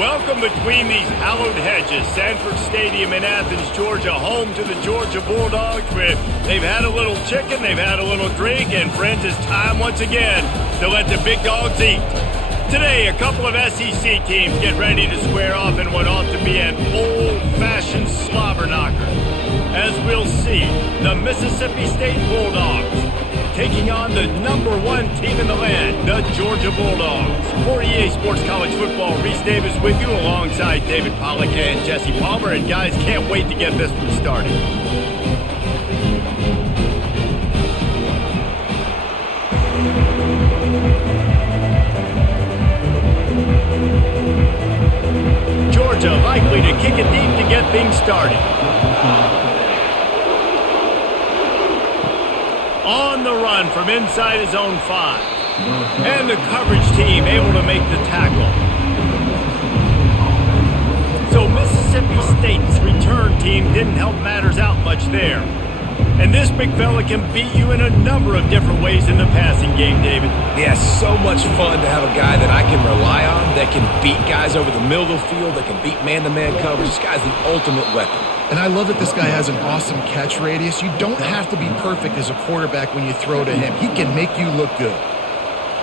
Welcome between these hallowed hedges. Sanford Stadium in Athens, Georgia, home to the Georgia Bulldogs. Where they've had a little chicken, they've had a little drink, and friends, it's time once again to let the big dogs eat. Today, a couple of SEC teams get ready to square off in what ought to be an old-fashioned slobber knocker. As we'll see, the Mississippi State Bulldogs taking on the #1 team in the land, the Georgia Bulldogs. For EA Sports College Football, Reese Davis with you alongside David Pollack and Jesse Palmer. And guys, can't wait to get this one started. Georgia likely to kick it deep to get things started. On the run from inside his own 5. And the coverage team able to make the tackle. So Mississippi State's return team didn't help matters out much there. And this big fella can beat you in a number of different ways in the passing game, David. Yeah, so much fun to have a guy that I can rely on, that can beat guys over the middle of the field, that can beat man-to-man coverage. This guy's the ultimate weapon. And I love that this guy has an awesome catch radius. You don't have to be perfect as a quarterback when you throw to him. He can make you look good.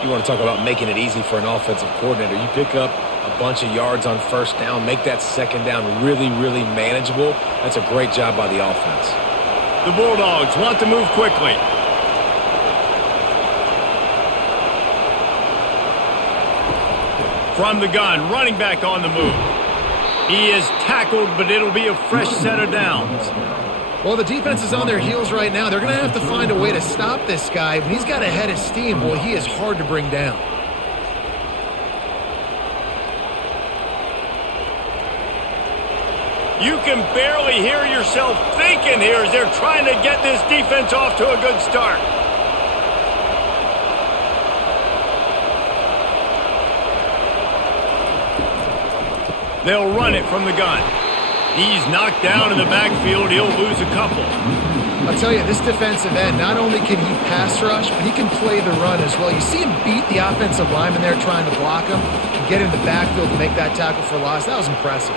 You want to talk about making it easy for an offensive coordinator. You pick up a bunch of yards on first down, make that second down really, really manageable. That's a great job by the offense. The Bulldogs want to move quickly. From the gun, running back on the move. He is tackled, but it'll be a fresh set of downs. Well, the defense is on their heels right now. They're going to have to find a way to stop this guy. But he's got a head of steam. Boy, he is hard to bring down. You can barely hear yourself thinking here as they're trying to get this defense off to a good start. They'll run it from the gun. He's knocked down in the backfield. He'll lose a couple. I'll tell you, this defensive end, not only can he pass rush, but he can play the run as well. You see him beat the offensive lineman there trying to block him and get in the backfield to make that tackle for loss. That was impressive.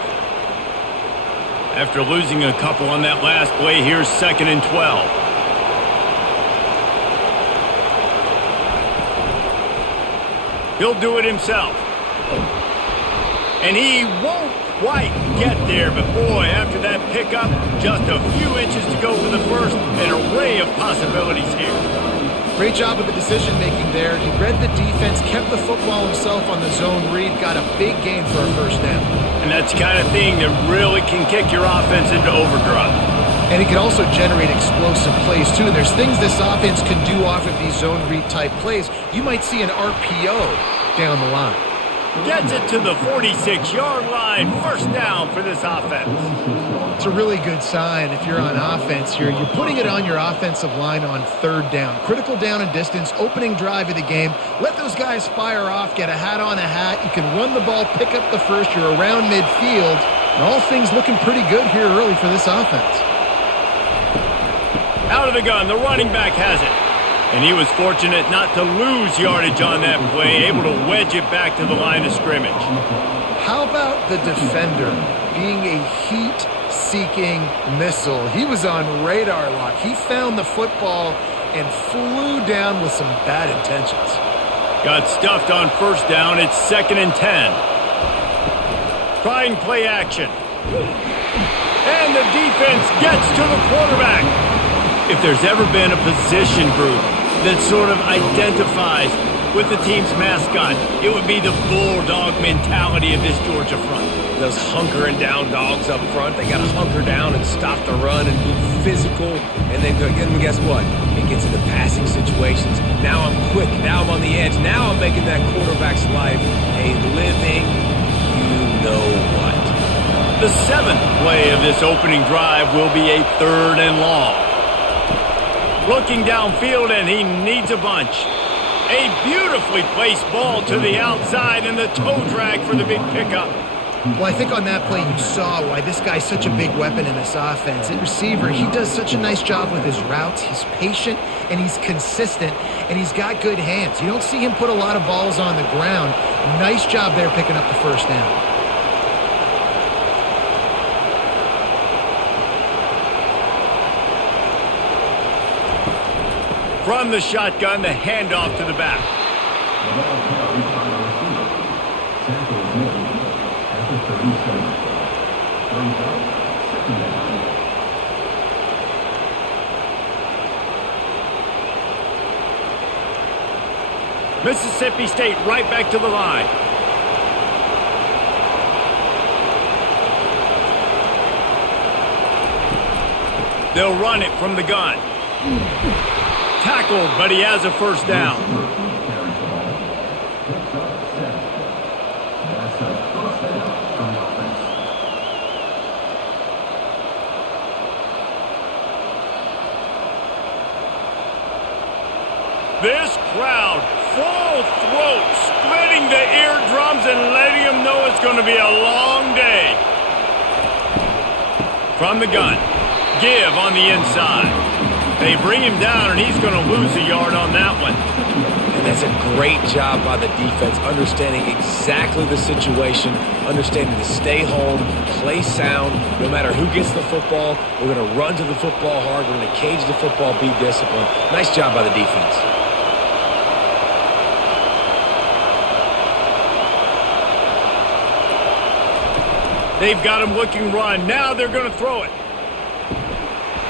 After losing a couple on that last play, here's 2nd and 12. He'll do it himself. And he won't quite get there, but boy, after that pickup, just a few inches to go for the first. An array of possibilities here. Great job with the decision-making there. He read the defense, kept the football himself on the zone read, got a big gain for a first down. And that's the kind of thing that really can kick your offense into overdrive. And it can also generate explosive plays, too. And there's things this offense can do off of these zone read-type plays. You might see an RPO down the line. Gets it to the 46-yard line. First down for this offense. It's a really good sign if you're on offense here. You're putting it on your offensive line on 3rd down. Critical down and distance, opening drive of the game. Let those guys fire off, get a hat on a hat. You can run the ball, pick up the first. You're around midfield. And all things looking pretty good here early for this offense. Out of the gun, the running back has it. And he was fortunate not to lose yardage on that play, able to wedge it back to the line of scrimmage. How about the defender being a heat-seeking missile? He was on radar lock. He found the football and flew down with some bad intentions. Got stuffed on first down. It's 2nd and 10. Trying play action. And the defense gets to the quarterback. If there's ever been a position group that sort of identifies with the team's mascot, it would be the bulldog mentality of this Georgia front. Those hunkering down dogs up front, they got to hunker down and stop the run and be physical. And then guess what? It gets into passing situations. Now I'm quick. Now I'm on the edge. Now I'm making that quarterback's life a living you-know-what. The 7th play of this opening drive will be a 3rd and long. Looking downfield, and he needs a bunch. A beautifully placed ball to the outside, and the toe drag for the big pickup. Well, I think on that play you saw why this guy's such a big weapon in this offense. At receiver, he does such a nice job with his routes. He's patient, and he's consistent, and he's got good hands. You don't see him put a lot of balls on the ground. Nice job there picking up the first down. From the shotgun, the handoff to the back. Mississippi State right back to the line. They'll run it from the gun. Tackled, but he has a first down. This crowd, full throat, splitting the eardrums and letting them know it's going to be a long day. From the gun, give on the inside. They bring him down, and he's going to lose a yard on that one. And that's a great job by the defense, understanding exactly the situation, understanding to stay home, play sound. No matter who gets the football, we're going to run to the football hard. We're going to cage the football, be disciplined. Nice job by the defense. They've got him looking run. Now they're going to throw it.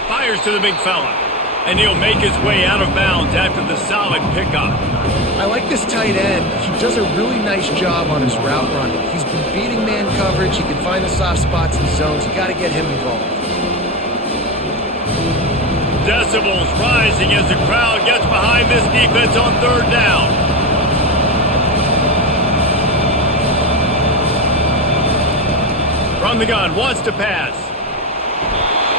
Fires to the big fella. And he'll make his way out of bounds after the solid pickup. I like this tight end. He does a really nice job on his route running. He's been beating man coverage. He can find the soft spots and zones. You got to get him involved. Decibels rising as the crowd gets behind this defense on third down. From the gun, wants to pass.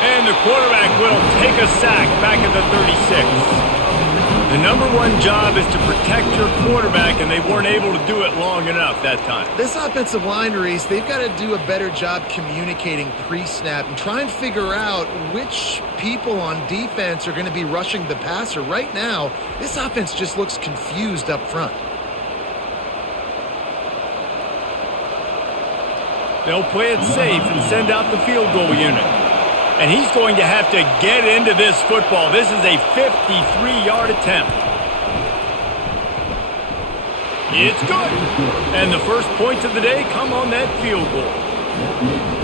And the quarterback will take a sack back at the 36. The number one job is to protect your quarterback, and they weren't able to do it long enough that time. This offensive line, Reese, they've got to do a better job communicating pre-snap and try and figure out which people on defense are going to be rushing the passer. Right now, this offense just looks confused up front. They'll play it safe and send out the field goal unit. And he's going to have to get into this football. This is a 53-yard attempt. It's good. And the first points of the day come on that field goal.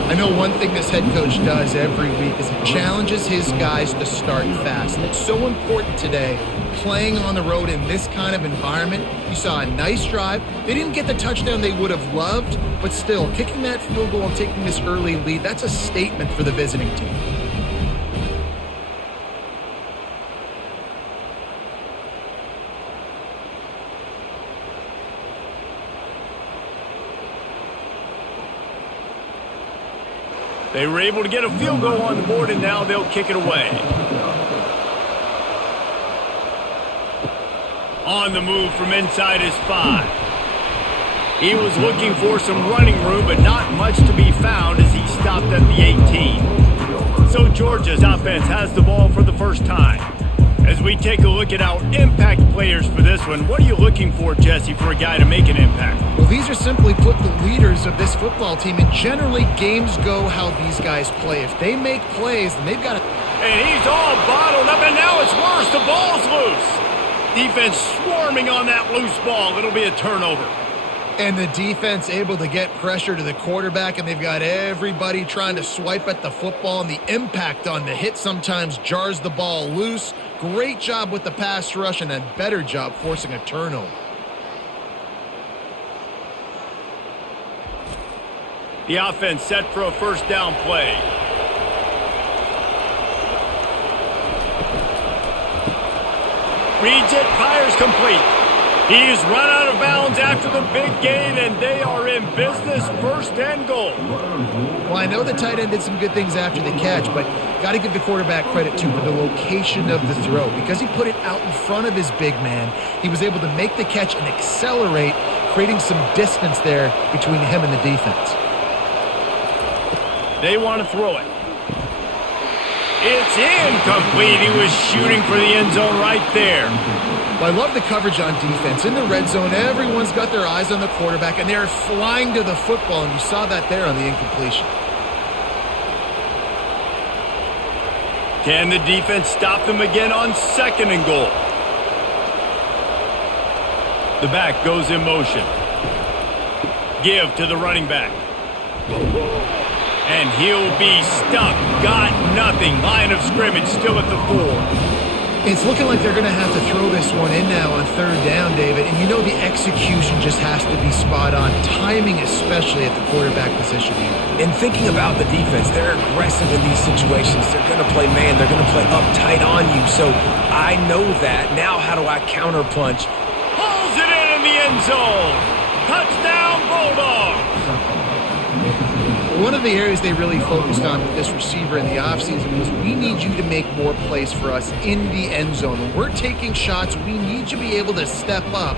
I know one thing this head coach does every week is he challenges his guys to start fast. And it's so important today, playing on the road in this kind of environment. You saw a nice drive. They didn't get the touchdown they would have loved, but still, kicking that field goal and taking this early lead, that's a statement for the visiting team. They were able to get a field goal on the board, and now they'll kick it away. On the move from inside his 5. He was looking for some running room, but not much to be found as he stopped at the 18. So Georgia's offense has the ball for the first time. As we take a look at our impact players for this one, what are you looking for, Jesse, for a guy to make an impact? Well, these are simply put the leaders of this football team, and generally games go how these guys play. If they make plays, then they've got to... And he's all bottled up, and now it's worse. The ball's loose. Defense swarming on that loose ball. It'll be a turnover. And the defense able to get pressure to the quarterback, and they've got everybody trying to swipe at the football, and the impact on the hit sometimes jars the ball loose. Great job with the pass rush, and a better job forcing a turnover. The offense set for a first down play. Reads it, fires complete. He's run out of bounds after the big gain, and they are in business, first and goal. Well, I know the tight end did some good things after the catch, but got to give the quarterback credit, too, for the location of the throw. Because he put it out in front of his big man, he was able to make the catch and accelerate, creating some distance there between him and the defense. They want to throw it. It's incomplete. He was shooting for the end zone right there. Well, I love the coverage on defense. In the red zone, everyone's got their eyes on the quarterback, and they're flying to the football, and you saw that there on the incompletion. Can the defense stop them again on second and goal? The back goes in motion. Give to the running back. And he'll be stuck. Got nothing. Line of scrimmage still at the 4. It's looking like they're going to have to throw this one in now on third down, David. And you know the execution just has to be spot on. Timing especially at the quarterback position here. And thinking about the defense, they're aggressive in these situations. They're going to play man. They're going to play uptight on you. So I know that. Now how do I counterpunch? Pulls it in the end zone. Touchdown, Bulldogs. One of the areas they really focused on with this receiver in the offseason was we need you to make more plays for us in the end zone. When we're taking shots, we need you to be able to step up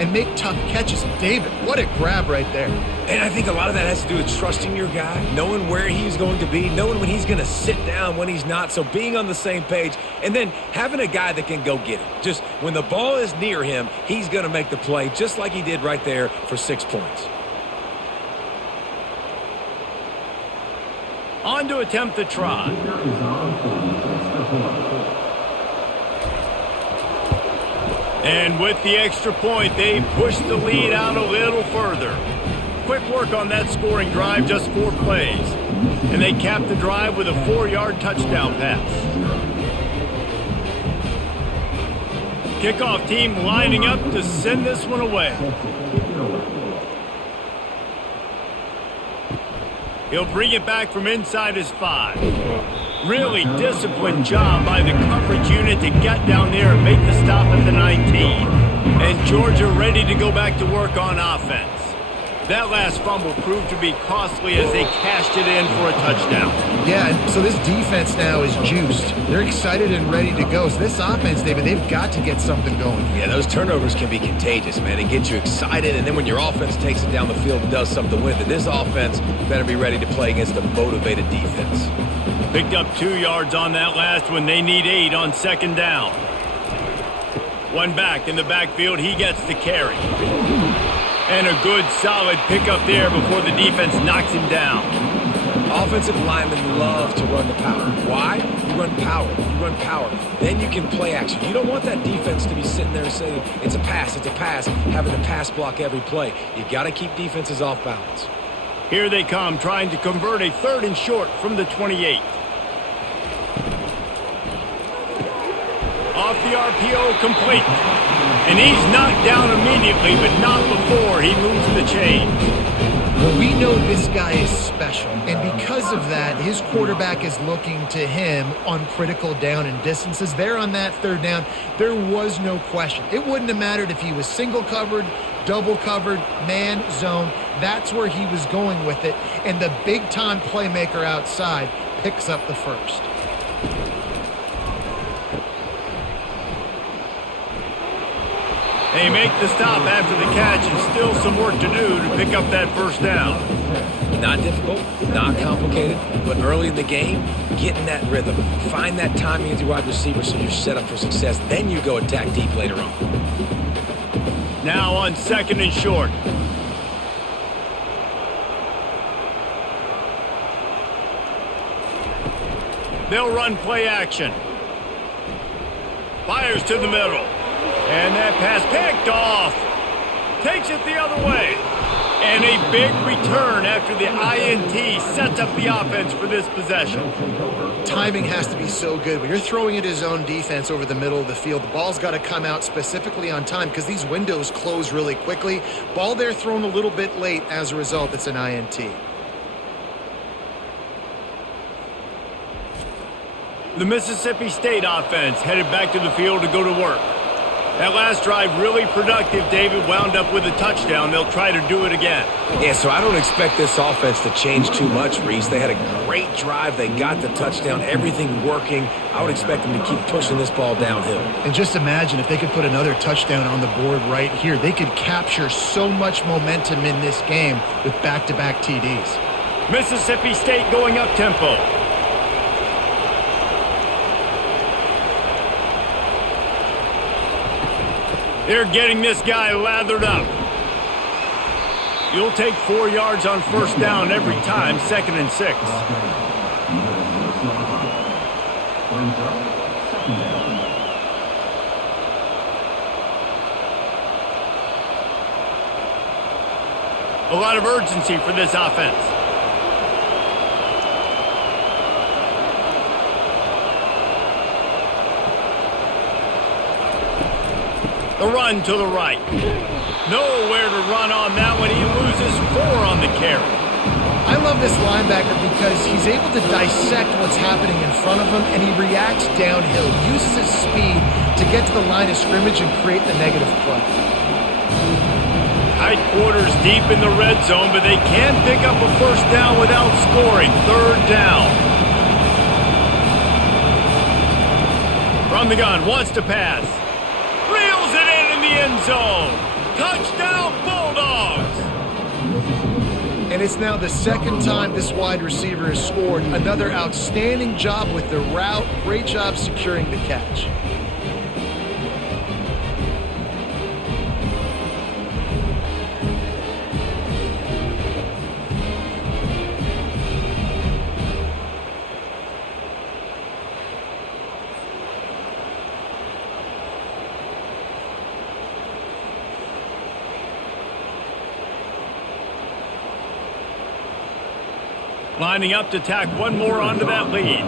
and make tough catches. David, what a grab right there. And I think a lot of that has to do with trusting your guy, knowing where he's going to be, knowing when he's going to sit down, when he's not, so being on the same page, and then having a guy that can go get it. Just when the ball is near him, he's going to make the play just like he did right there for 6 points. On to attempt the try. And with the extra point, they push the lead out a little further. Quick work on that scoring drive, just 4 plays. And they cap the drive with a 4-yard touchdown pass. Kickoff team lining up to send this one away. He'll bring it back from inside his 5. Really disciplined job by the coverage unit to get down there and make the stop at the 19. And Georgia ready to go back to work on offense. That last fumble proved to be costly as they cashed it in for a touchdown. Yeah, and so this defense now is juiced. They're excited and ready to go. So this offense, David, they've got to get something going. Yeah, those turnovers can be contagious, man. It gets you excited, and then when your offense takes it down the field and does something with it, this offense better be ready to play against a motivated defense. Picked up 2 yards on that last one. They need 8 on second down. One back in the backfield. He gets the carry. And a good, solid pickup there before the defense knocks him down. Offensive linemen love to run the power. Why? You run power. You run power. Then you can play action. You don't want that defense to be sitting there saying, it's a pass, having to pass block every play. You got to keep defenses off balance. Here they come, trying to convert a 3rd and short from the 28. Off the RPO, complete. And he's knocked down immediately, but not before he moves the chains. Well, we know this guy is special, and because of that, his quarterback is looking to him on critical down and distances. There on that 3rd down, there was no question. It wouldn't have mattered if he was single covered, double covered, man, zone. That's where he was going with it, and the big-time playmaker outside picks up the first. They make the stop after the catch, and still some work to do to pick up that 1st down. Not difficult, not complicated, but early in the game, get in that rhythm. Find that timing with your wide receiver so you're set up for success. Then you go attack deep later on. Now on 2nd and short. They'll run play action. Fires to the middle. And that pass picked off. Takes it the other way. And a big return after the INT sets up the offense for this possession. Timing has to be so good. When you're throwing at his own defense over the middle of the field, the ball's got to come out specifically on time because these windows close really quickly. Ball there thrown a little bit late. As a result, it's an INT. The Mississippi State offense headed back to the field to go to work. That last drive really productive. David wound up with a touchdown. They'll try to do it again. Yeah, so I don't expect this offense to change too much, Reese. They had a great drive. They got the touchdown. Everything working. I would expect them to keep pushing this ball downhill. And just imagine if they could put another touchdown on the board right here. They could capture so much momentum in this game with back-to-back TDs. Mississippi State going up-tempo. They're getting this guy lathered up. You'll take 4 yards on 1st down every time, 2nd and 6. A lot of urgency for this offense. The run to the right. Nowhere to run on that one. He loses 4 on the carry. I love this linebacker because he's able to dissect what's happening in front of him, and he reacts downhill, uses his speed to get to the line of scrimmage and create the negative play. Tight quarters deep in the red zone, but they can pick up a first down without scoring. 3rd down. From the gun, wants to pass. Reels it in the end zone. Touchdown, Bulldogs! And it's now the 2nd time this wide receiver has scored. Another outstanding job with the route. Great job securing the catch. Lining up to tack one more onto that lead.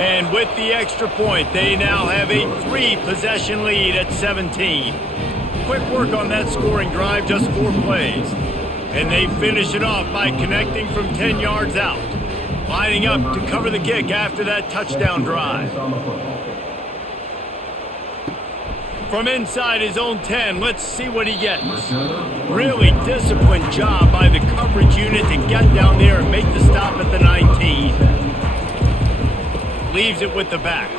And with the extra point, they now have a 3-possession lead at 17. Quick work on that scoring drive, just 4 plays. And they finish it off by connecting from 10 yards out. Lining up to cover the kick after that touchdown drive. From inside his own 10, let's see what he gets. Really disciplined job by the coverage unit to get down there and make the stop at the 19. Leaves it with the back.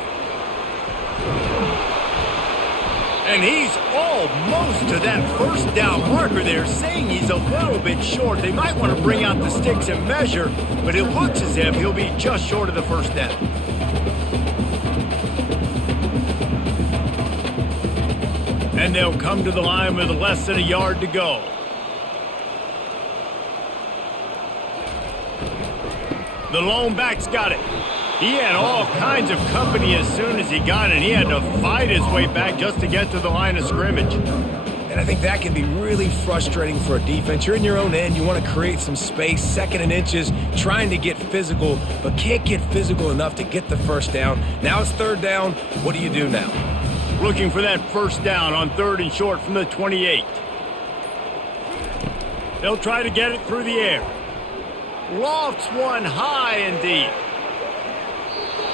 And he's almost to that first down marker there, saying he's a little bit short. They might want to bring out the sticks and measure, but it looks as if he'll be just short of the first down. And they'll come to the line with less than a yard to go. The lone back's got it. He had all kinds of company as soon as he got it. He had to fight his way back just to get to the line of scrimmage. And I think that can be really frustrating for a defense. You're in your own end. You want to create some space, 2nd and inches, trying to get physical, but can't get physical enough to get the first down. Now it's 3rd down. What do you do now? Looking for that first down on 3rd and short from the 28. They'll try to get it through the air. Lofts one high and deep.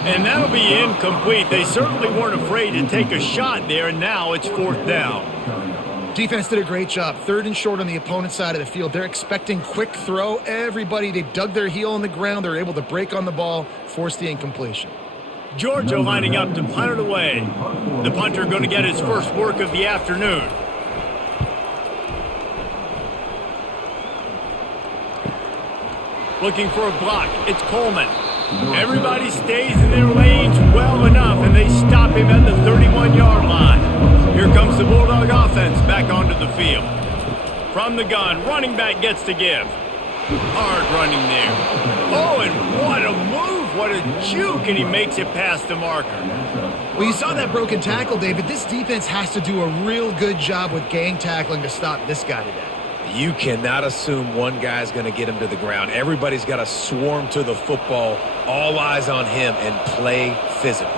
And that'll be incomplete. They certainly weren't afraid to take a shot there, and now it's 4th down. Defense did a great job. 3rd and short on the opponent's side of the field. They're expecting quick throw. Everybody, they dug their heel on the ground. They're able to break on the ball, force the incompletion. Georgia lining up to punt it away. The punter going to get his first work of the afternoon. Looking for a block. It's Coleman. Everybody stays in their lanes well enough, and they stop him at the 31-yard line. Here comes the Bulldog offense back onto the field. From the gun, running back gets to give. Hard running there. Oh, and what a move. What a juke, and he makes it past the marker. Well, you saw that broken tackle, David. This defense has to do a real good job with gang tackling to stop this guy today. You cannot assume one guy's going to get him to the ground. Everybody's got to swarm to the football, all eyes on him, and play physical.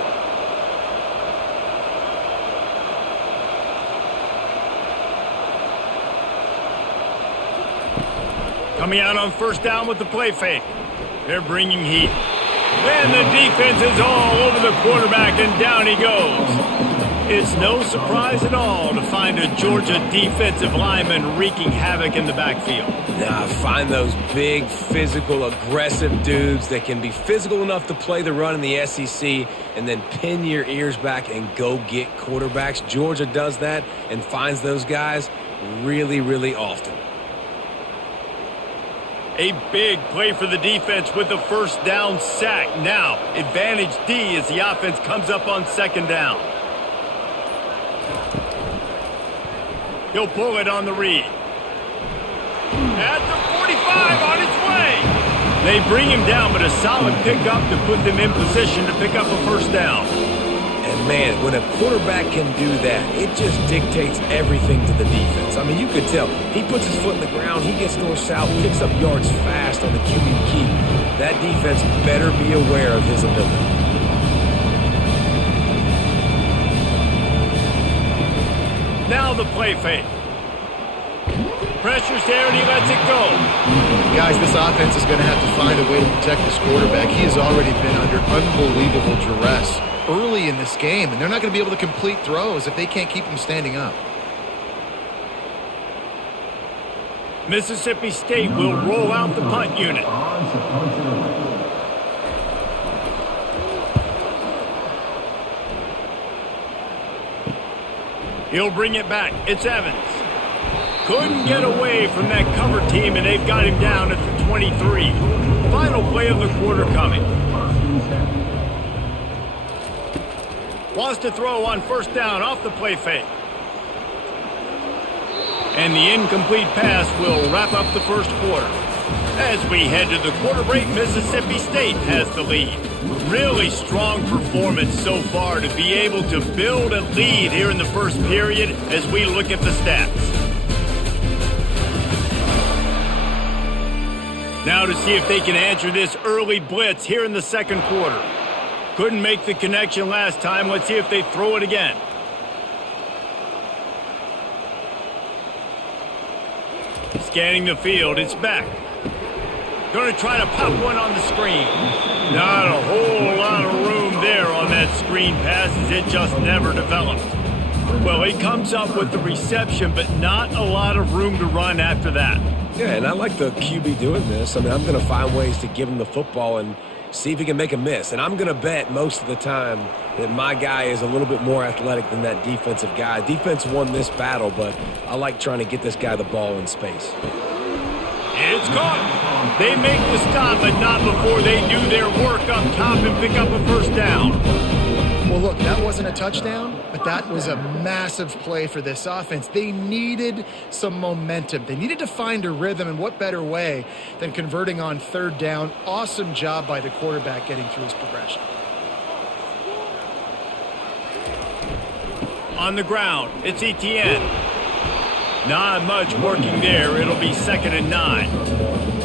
Coming out on first down with the play fake. They're bringing heat. And the defense is all over the quarterback, and down he goes. It's no surprise at all to find a Georgia defensive lineman wreaking havoc in the backfield. Nah, find those big, physical, aggressive dudes that can be physical enough to play the run in the SEC and then pin your ears back and go get quarterbacks. Georgia does that and finds those guys really, really often. A big play for the defense with the first down sack. Now, advantage D as the offense comes up on 2nd down. He'll pull it on the read. At the 45, on its way. They bring him down, but a solid pickup to put them in position to pick up a first down. And man, when a quarterback can do that, it just dictates everything to the defense. I mean, you could tell. He puts his foot in the ground, he gets north-south, picks up yards fast on the QB keep. That defense better be aware of his ability. Now the play fake. Pressure's there and he lets it go. Guys, this offense is going to have to find a way to protect this quarterback. He has already been under unbelievable duress early in this game, and they're not going to be able to complete throws if they can't keep him standing up. Mississippi State will roll out the punt unit. He'll bring it back. It's Evans. Couldn't get away from that cover team, and they've got him down at the 23. Final play of the quarter coming. Wants to throw on first down off the play fake. And the incomplete pass will wrap up the first quarter. As we head to the quarter break, Mississippi State has the lead. Really strong performance so far to be able to build a lead here in the first period as we look at the stats. Now to see if they can answer this early blitz here in the second quarter. Couldn't make the connection last time. Let's see if they throw it again. Scanning the field, it's back. Going to try to pop one on the screen. Not a whole lot of room there on that screen pass as it just never developed. Well, he comes up with the reception, but not a lot of room to run after that. Yeah, and I like the QB doing this. I mean, I'm going to find ways to give him the football and see if he can make a miss. And I'm going to bet most of the time that my guy is a little bit more athletic than that defensive guy. Defense won this battle, but I like trying to get this guy the ball in space. It's caught. They make the stop, but not before they do their work up top and pick up a first down. Well, look, that wasn't a touchdown, but that was a massive play for this offense. They needed some momentum. They needed to find a rhythm, and what better way than converting on third down. Awesome job by the quarterback getting through his progression. On the ground, it's Etienne. Not much working there. It'll be 2nd and 9.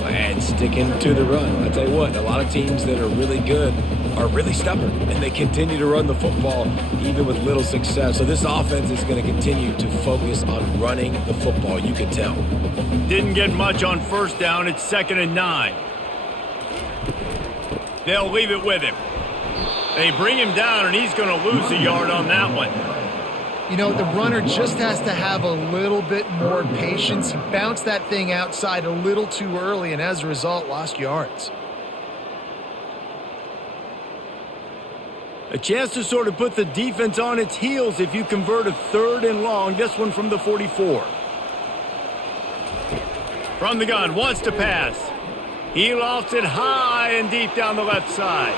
And sticking to the run. I tell you what, a lot of teams that are really good are really stubborn, and they continue to run the football even with little success. So this offense is going to continue to focus on running the football, you can tell. Didn't get much on first down. It's 2nd and 9. They'll leave it with him. They bring him down, and he's going to lose a yard on that one. You know, the runner just has to have a little bit more patience. He bounced that thing outside a little too early, and as a result, lost yards. A chance to sort of put the defense on its heels if you convert a 3rd and long. This one from the 44. From the gun, wants to pass. He lofts it high and deep down the left side.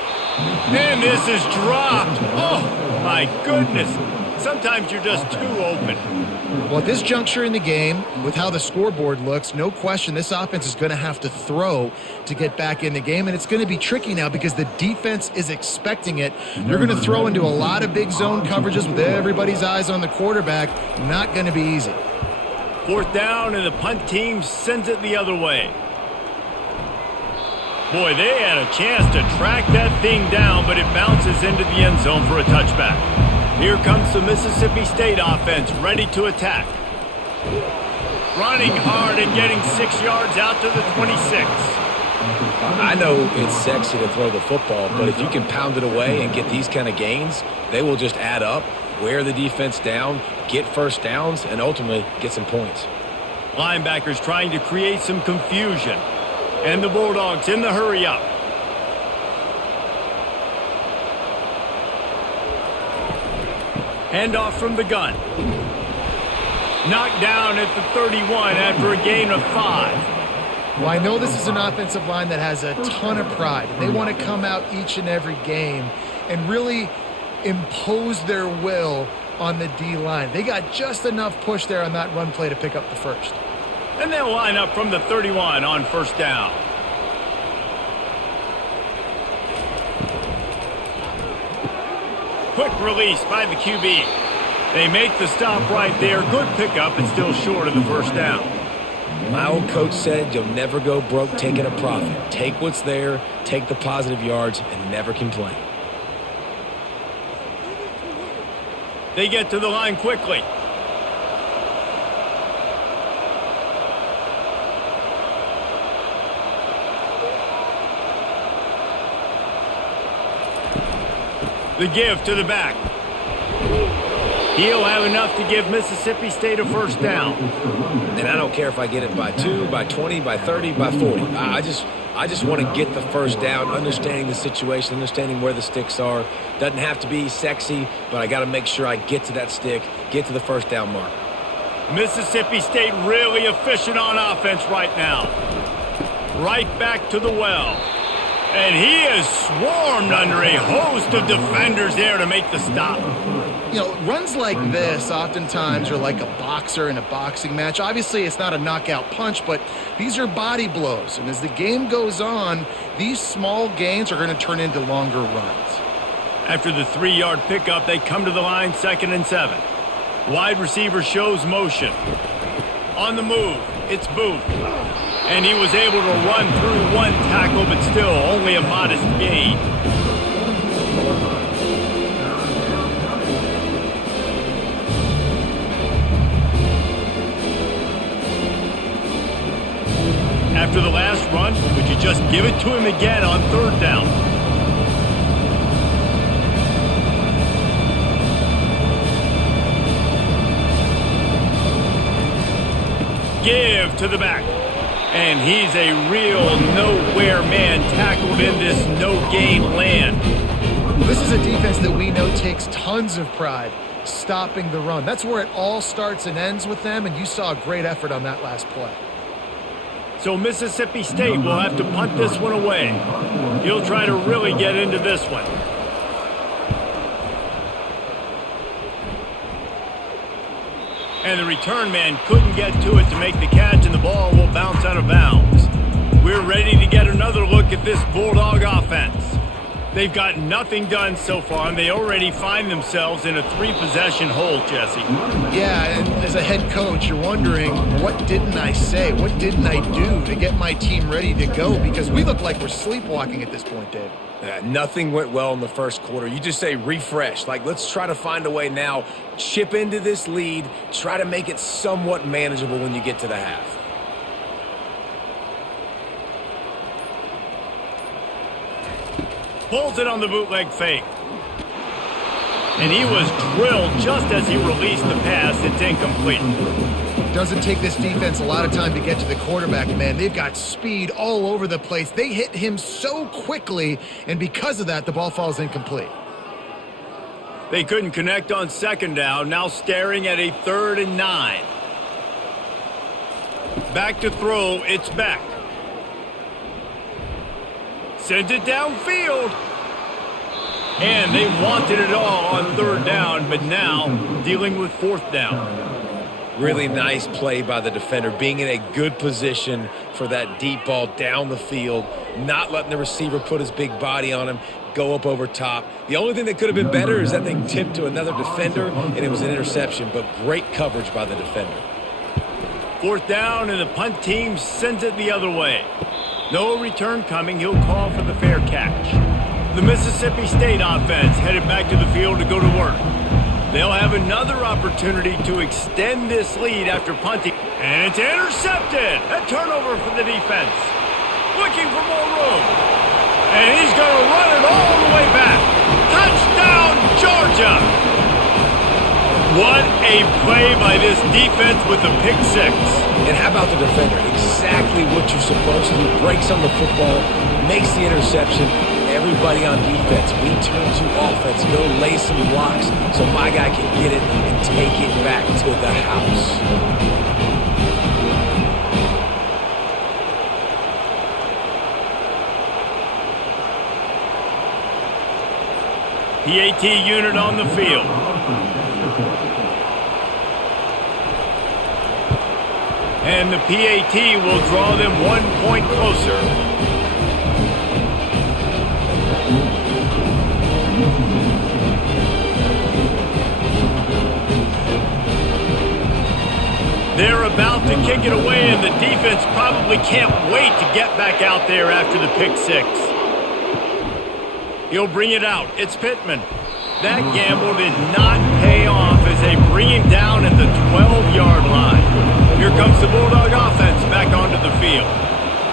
And this is dropped. Oh, my goodness. Sometimes you're just too open. Well, at this juncture in the game, with how the scoreboard looks, no question this offense is going to have to throw to get back in the game, and it's going to be tricky now because the defense is expecting it. They're going to throw into a lot of big zone coverages with everybody's eyes on the quarterback. Not going to be easy. 4th down, and the punt team sends it the other way. Boy, they had a chance to track that thing down, but it bounces into the end zone for a touchback. Here comes the Mississippi State offense, ready to attack. Running hard and getting 6 yards out to the 26. I know it's sexy to throw the football, but if you can pound it away and get these kind of gains, they will just add up, wear the defense down, get first downs, and ultimately get some points. Linebackers trying to create some confusion. And the Bulldogs in the hurry up. Handoff from the gun. Knocked down at the 31 after a gain of 5. Well, I know this is an offensive line that has a ton of pride. They want to come out each and every game and really impose their will on the D-line. They got just enough push there on that run play to pick up the first. And they'll line up from the 31 on first down. Quick release by the QB. They make the stop right there. Good pickup, and still short of the first down. My old coach said you'll never go broke taking a profit. Take what's there, take the positive yards, and never complain. They get to the line quickly. The give to the back. He'll have enough to give Mississippi State a first down. And I don't care if I get it by 2, by 20, by 30, by 40. I just want to get the first down, understanding the situation, understanding where the sticks are. Doesn't have to be sexy, but I got to make sure I get to that stick, get to the first down mark. Mississippi State really efficient on offense right now. Right back to the well. And he is swarmed under a host of defenders there to make the stop. You know, runs like this oftentimes are like a boxer in a boxing match. Obviously, it's not a knockout punch, but these are body blows. And as the game goes on, these small gains are going to turn into longer runs. After the 3-yard pickup, they come to the line 2nd and 7. Wide receiver shows motion. On the move, it's Booth. And he was able to run through one tackle, but still only a modest gain. After the last run, would you just give it to him again on 3rd down? Give to the back. And he's a real nowhere man tackled in this no-gain land. This is a defense that we know takes tons of pride stopping the run. That's where it all starts and ends with them, and you saw a great effort on that last play. So Mississippi State will have to punt this one away. He'll try to really get into this one. And the return man couldn't get to it to make the catch, and the ball will bounce out of bounds. We're ready to get another look at this Bulldog offense. They've got nothing done so far, and they already find themselves in a 3-possession hole, Jesse. Yeah, and as a head coach, you're wondering, what didn't I say? What didn't I do to get my team ready to go? Because we look like we're sleepwalking at this point, Dave. Nothing went well in the first quarter. You just say refresh. Like, let's try to find a way now, chip into this lead, try to make it somewhat manageable when you get to the half. Pulls it on the bootleg fake. And he was drilled just as he released the pass. It's incomplete. Doesn't take this defense a lot of time to get to the quarterback, man. They've got speed all over the place. They hit him so quickly, and because of that, the ball falls incomplete. They couldn't connect on 2nd down, now staring at a 3rd and 9. Back to throw, it's Beck. Sends it downfield. And they wanted it all on 3rd down, but now dealing with 4th down. Really nice play by the defender, being in a good position for that deep ball down the field, not letting the receiver put his big body on him, go up over top. The only thing that could have been better is that thing tipped to another defender, and it was an interception, but great coverage by the defender. 4th down, and the punt team sends it the other way. No return coming. He'll call for the fair catch. The Mississippi State offense headed back to the field to go to work. They'll have another opportunity to extend this lead after punting. And it's intercepted. A turnover for the defense. Looking for more room. And he's going to run it all the way back. Touchdown, Georgia. What a play by this defense with the pick 6. And how about the defender? Exactly what you're supposed to do. Breaks on the football, makes the interception. Everybody on defense, we turn to offense, go lay some blocks so my guy can get it and take it back to the house. PAT unit on the field. And the PAT will draw them 1 point closer. They're about to kick it away, and the defense probably can't wait to get back out there after the pick six. He'll bring it out. It's Pittman. That gamble did not pay off as they bring him down at the 12-yard line. Here comes the Bulldog offense back onto the field.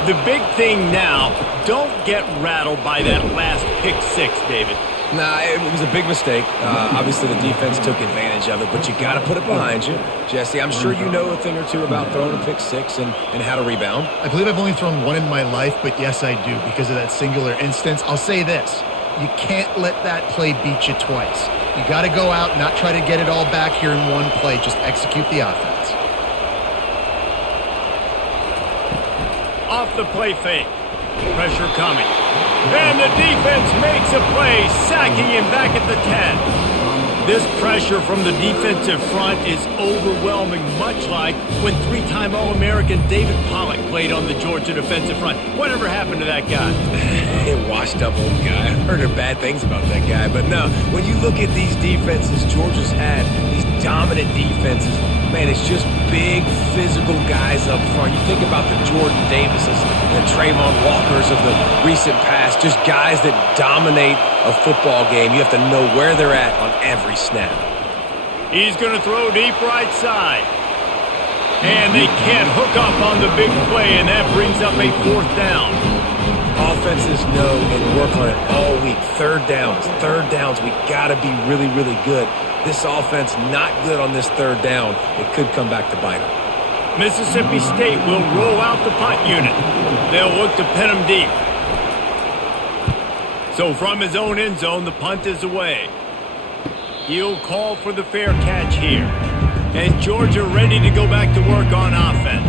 The big thing now, don't get rattled by that last pick six, David. Nah, it was a big mistake. Obviously, the defense took advantage of it, but you got to put it behind you. Jesse, I'm sure you know a thing or two about throwing a pick six and how to rebound. I believe I've only thrown one in my life, but yes, I do because of that singular instance. I'll say this. You can't let that play beat you twice. You got to go out, not try to get it all back here in one play. Just execute the offense. Off the play fake. Pressure coming. And the defense makes a play, sacking him back at the 10. This pressure from the defensive front is overwhelming, much like when three-time All-American David Pollock played on the Georgia defensive front. Whatever happened to that guy? Washed up old guy. I've heard bad things about that guy. But no, when you look at these defenses Georgia's had, these dominant defenses, man, it's just big, physical guys up front. You think about the Jordan Davises and the Trayvon Walkers of the recent past, just guys that dominate a football game. You have to know where they're at on every snap. He's going to throw deep right side. And they can't hook up on the big play, and that brings up a fourth down. Offenses know and work on it all week. Third downs. We got to be really, really good. This offense not good on this third down. It could come back to bite them. Mississippi State will roll out the punt unit. They'll look to pin them deep. So from his own end zone, the punt is away. He'll call for the fair catch here. And Georgia ready to go back to work on offense.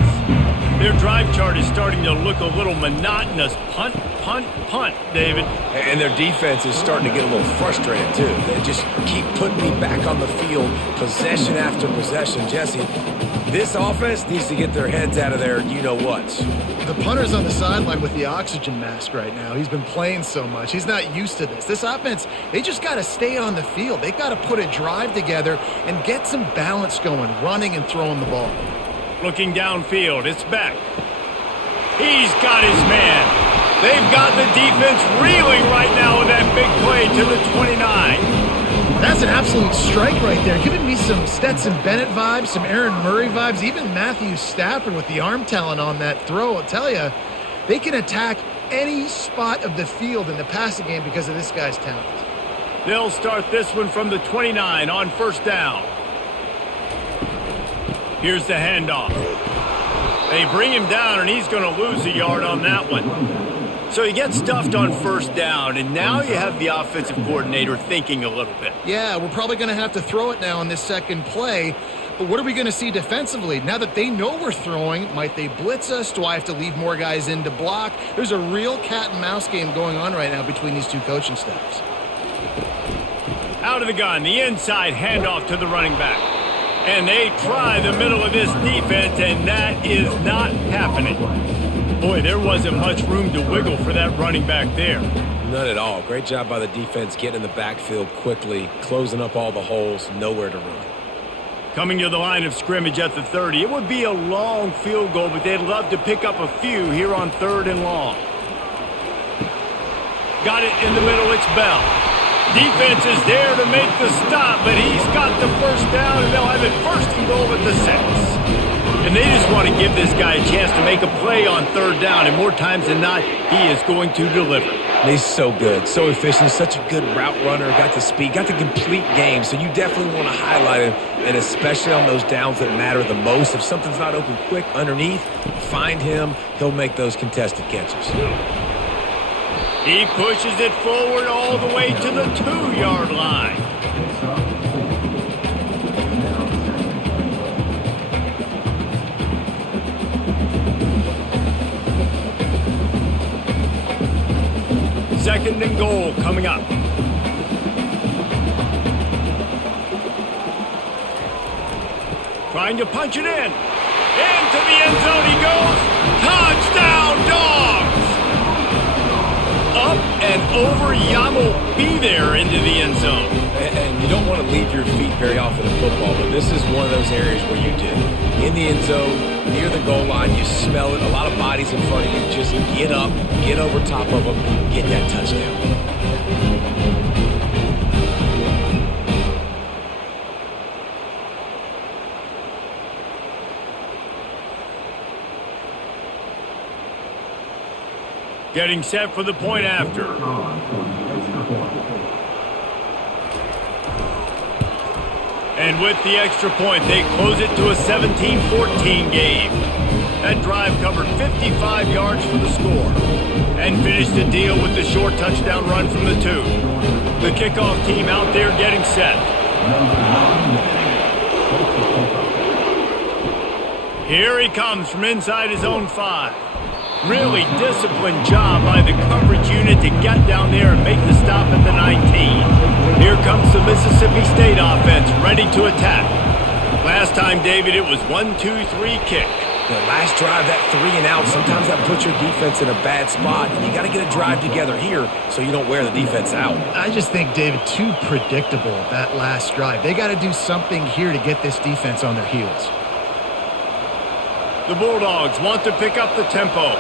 Their drive chart is starting to look a little monotonous. Punt, punt, punt, David. And their defense is starting to get a little frustrated, too. They just keep putting me back on the field, possession after possession. Jesse, this offense needs to get their heads out of their you-know-whats. The punter's on the sideline with the oxygen mask right now. He's been playing so much. He's not used to this. This offense, they just got to stay on the field. They got to put a drive together and get some balance going, running and throwing the ball. Looking downfield, it's Beck. He's got his man. They've got the defense reeling right now with that big play to the 29. That's an absolute strike right there. Giving me some Stetson Bennett vibes, some Aaron Murray vibes, even Matthew Stafford with the arm talent on that throw. I'll tell you, they can attack any spot of the field in the passing game because of this guy's talent. They'll start this one from the 29 on first down. Here's the handoff. They bring him down, and he's going to lose a yard on that one. So he gets stuffed on first down, and now you have the offensive coordinator thinking a little bit. Yeah, we're probably going to have to throw it now on this second play. But what are we going to see defensively? Now that they know we're throwing, might they blitz us? Do I have to leave more guys in to block? There's a real cat and mouse game going on right now between these two coaching staffs. Out of the gun, the inside handoff to the running back. And they try the middle of this defense, and that is not happening. Boy, there wasn't much room to wiggle for that running back there. None at all. Great job by the defense getting in the backfield quickly, closing up all the holes, nowhere to run. Coming to the line of scrimmage at the 30. It would be a long field goal, but they'd love to pick up a few here on 3rd and long. Got it in the middle, it's Bell. Defense is there to make the stop, but he's got the first down, and they'll have it 1st and goal at the 6. And they just want to give this guy a chance to make a play on 3rd down, and more times than not, he is going to deliver. He's so good, so efficient, such a good route runner, got the speed, got the complete game, so you definitely want to highlight him, and especially on those downs that matter the most. If something's not open quick underneath, find him, he'll make those contested catches. He pushes it forward all the way to the 2-yard line. Second and goal coming up. Trying to punch it in. Into the end zone he goes. Touchdown, Dogs! Up and over. Yamo be there into the end zone. And you don't want to leave your feet very often in football, but this is one of those areas where you did. In the end zone, near the goal line, you smell it. A lot of bodies in front of you. Just get up, get over top of them, get that touchdown. Getting set for the point after. And with the extra point, they close it to a 17-14 game. That drive covered 55 yards for the score and finished the deal with the short touchdown run from the 2. The kickoff team out there getting set. Here he comes from inside his own 5. Really disciplined job by the coverage unit to get down there and make the stop at the 19. Here comes the Mississippi State offense ready to attack. Last time, David, it was 1-2-3 kick. The last drive, that 3 and out, sometimes that puts your defense in a bad spot. And you got to get a drive together here so you don't wear the defense out. I just think, David, too predictable, that last drive. They got to do something here to get this defense on their heels. The Bulldogs want to pick up the tempo.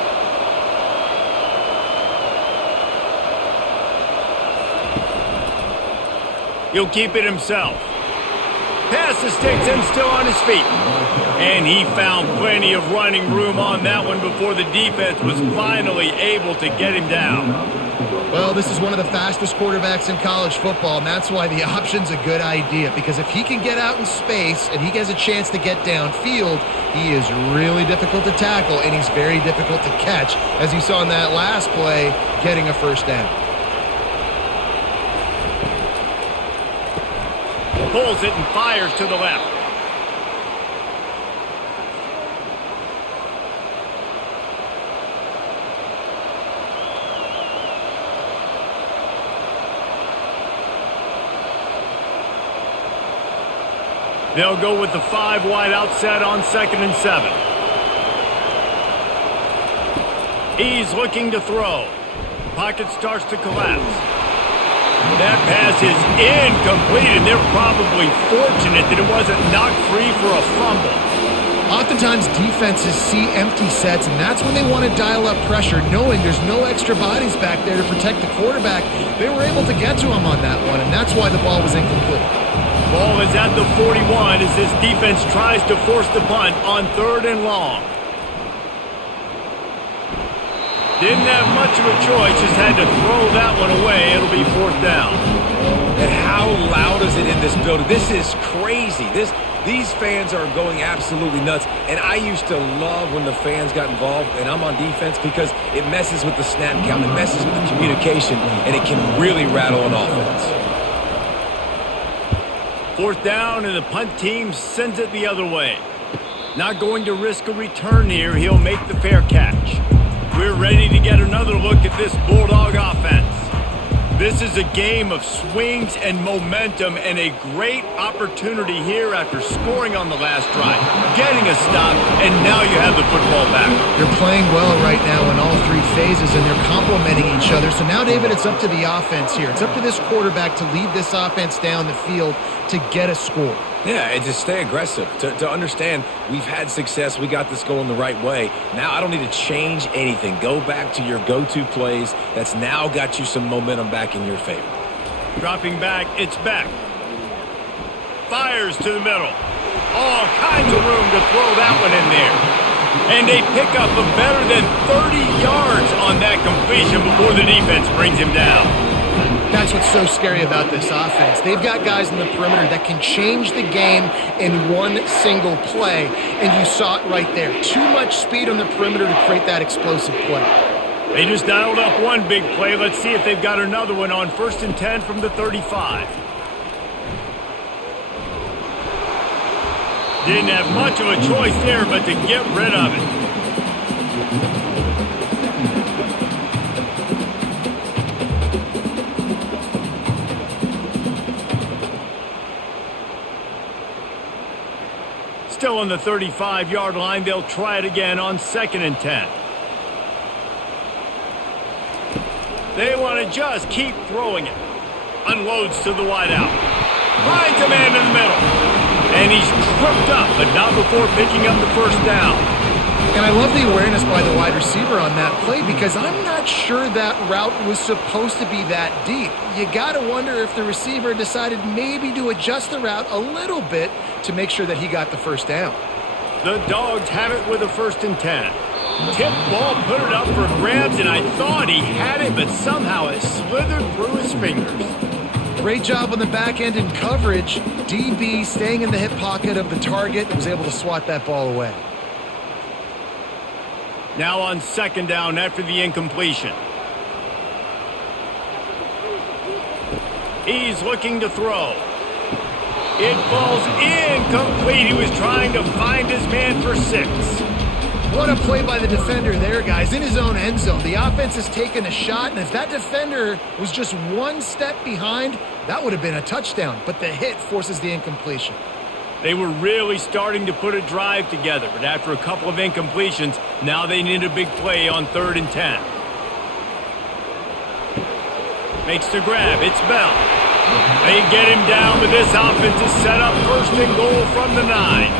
He'll keep it himself. Pass the sticks and still on his feet. And he found plenty of running room on that one before the defense was finally able to get him down. Well, this is one of the fastest quarterbacks in college football, and that's why the option's a good idea, because if he can get out in space and he has a chance to get downfield, he is really difficult to tackle, and he's very difficult to catch, as you saw in that last play, getting a first down. Pulls it and fires to the left. They'll go with the 5 wide out set on 2nd and 7. He's looking to throw. Pocket starts to collapse. That pass is incomplete, and they're probably fortunate that it wasn't knocked free for a fumble. Oftentimes, defenses see empty sets, and that's when they want to dial up pressure, knowing there's no extra bodies back there to protect the quarterback. They were able to get to him on that one, and that's why the ball was incomplete. Ball is at the 41 as this defense tries to force the punt on 3rd and long. Didn't have much of a choice, just had to throw that one away. It'll be 4th down. And how loud is it in this building? This is crazy. These fans are going absolutely nuts. And I used to love when the fans got involved, and I'm on defense, because it messes with the snap count, it messes with the communication, and it can really rattle an offense. 4th down, and the punt team sends it the other way. Not going to risk a return here. He'll make the fair catch. We're ready to get another look at this Bulldog offense. This is a game of swings and momentum, and a great opportunity here after scoring on the last drive, getting a stop, and now you have the football back. They're playing well right now in all 3 phases, and they're complementing each other. So now, David, it's up to the offense here. It's up to this quarterback to lead this offense down the field to get a score. Yeah, and to stay aggressive, to understand we've had success, we got this going the right way. Now I don't need to change anything. Go back to your go-to plays. That's now got you some momentum back in your favor. Dropping back, it's Beck. Fires to the middle. All kinds of room to throw that one in there. And they pick up a better than 30 yards on that completion before the defense brings him down. That's what's so scary about this offense. They've got guys in the perimeter that can change the game in one single play, and you saw it right there. Too much speed on the perimeter to create that explosive play. They just dialed up one big play. Let's see if they've got another one on 1st and 10 from the 35. Didn't have much of a choice there but to get rid of it. Still on the 35-yard line. They'll try it again on 2nd and 10. They want to just keep throwing it. Unloads to the wideout. Finds a man in the middle. And he's tripped up, but not before picking up the first down. And I love the awareness by the wide receiver on that play because I'm not sure that route was supposed to be that deep. You got to wonder if the receiver decided maybe to adjust the route a little bit to make sure that he got the first down. The Dogs have it with a 1st and 10. Tip ball, put it up for grabs, and I thought he had it, but somehow it slithered through his fingers. Great job on the back end in coverage. DB staying in the hip pocket of the target, was able to swat that ball away. Now on 2nd down after the incompletion. He's looking to throw. It falls incomplete. He was trying to find his man for 6. What a play by the defender there, guys. In his own end zone. The offense has taken a shot, and if that defender was just one step behind, that would have been a touchdown. But the hit forces the incompletion. They were really starting to put a drive together, but after a couple of incompletions, now they need a big play on 3rd and 10. Makes the grab. It's Bell. They get him down, but this offense is set up 1st and goal from the 9.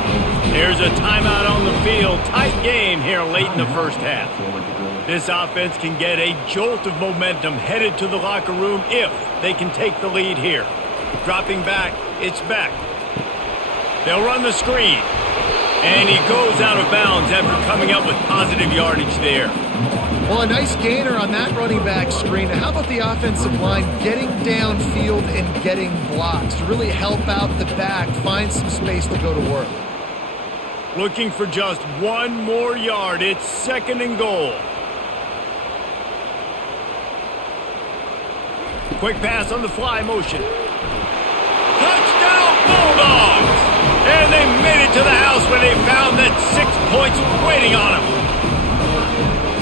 There's a timeout on the field. Tight game here late in the first half. This offense can get a jolt of momentum headed to the locker room if they can take the lead here. Dropping back, it's Beck. They'll run the screen. And he goes out of bounds after coming up with positive yardage there. Well, a nice gainer on that running back screen. How about the offensive line getting downfield and getting blocks to really help out the back, find some space to go to work? Looking for just one more yard. It's 2nd and goal. Quick pass on the fly motion. Touchdown Bulldogs! And they made it to the house where they found that 6 points waiting on them.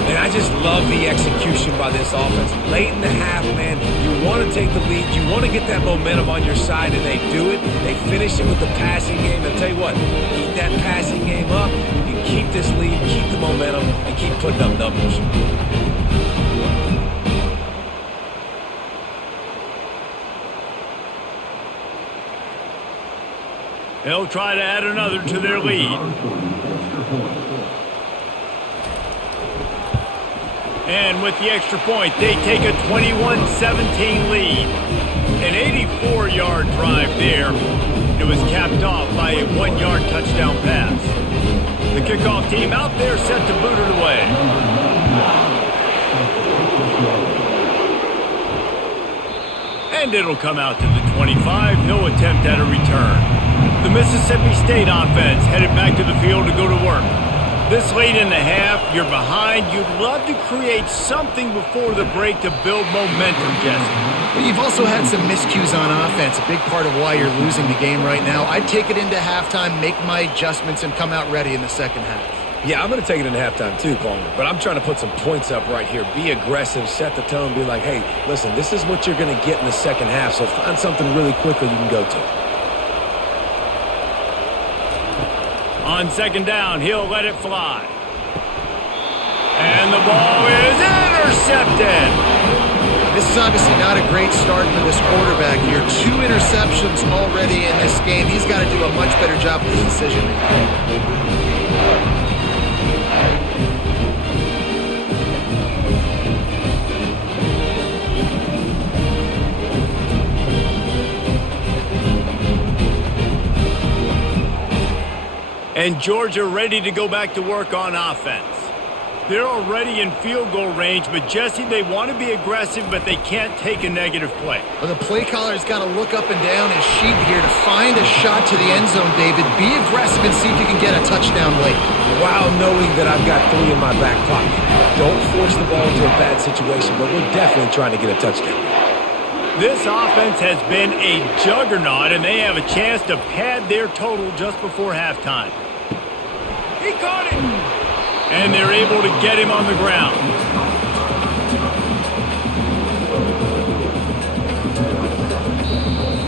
And I just love the execution by this offense. Late in the half, man, you want to take the lead. You want to get that momentum on your side, and they do it. They finish it with the passing game. I'll tell you what, keep that passing game up. You can keep this lead, keep the momentum, and keep putting up numbers. They'll try to add another to their lead. And with the extra point, they take a 21-17 lead. An 84-yard drive there. It was capped off by a 1-yard touchdown pass. The kickoff team out there set to boot it away. And it'll come out to the 25. No attempt at a return. The Mississippi State offense headed back to the field to go to work. This late in the half, you're behind. You'd love to create something before the break to build momentum, Jesse. But you've also had some miscues on offense, a big part of why you're losing the game right now. I'd take it into halftime, make my adjustments, and come out ready in the second half. Yeah, I'm going to take it into halftime too, Palmer. But I'm trying to put some points up right here. Be aggressive, set the tone, be like, hey, listen, this is what you're going to get in the second half, so find something really quickly you can go to. On 2nd down, he'll let it fly. And the ball is intercepted. This is obviously not a great start for this quarterback here. 2 interceptions already in this game. He's got to do a much better job with his decision-making. And Georgia ready to go back to work on offense. They're already in field goal range, but Jesse, they want to be aggressive, but they can't take a negative play. Well, the play caller's got to look up and down his sheet here to find a shot to the end zone, David. Be aggressive and see if you can get a touchdown late. While knowing that I've got 3 in my back pocket. Don't force the ball into a bad situation, but we're definitely trying to get a touchdown. This offense has been a juggernaut, and they have a chance to pad their total just before halftime. He caught it! And they're able to get him on the ground.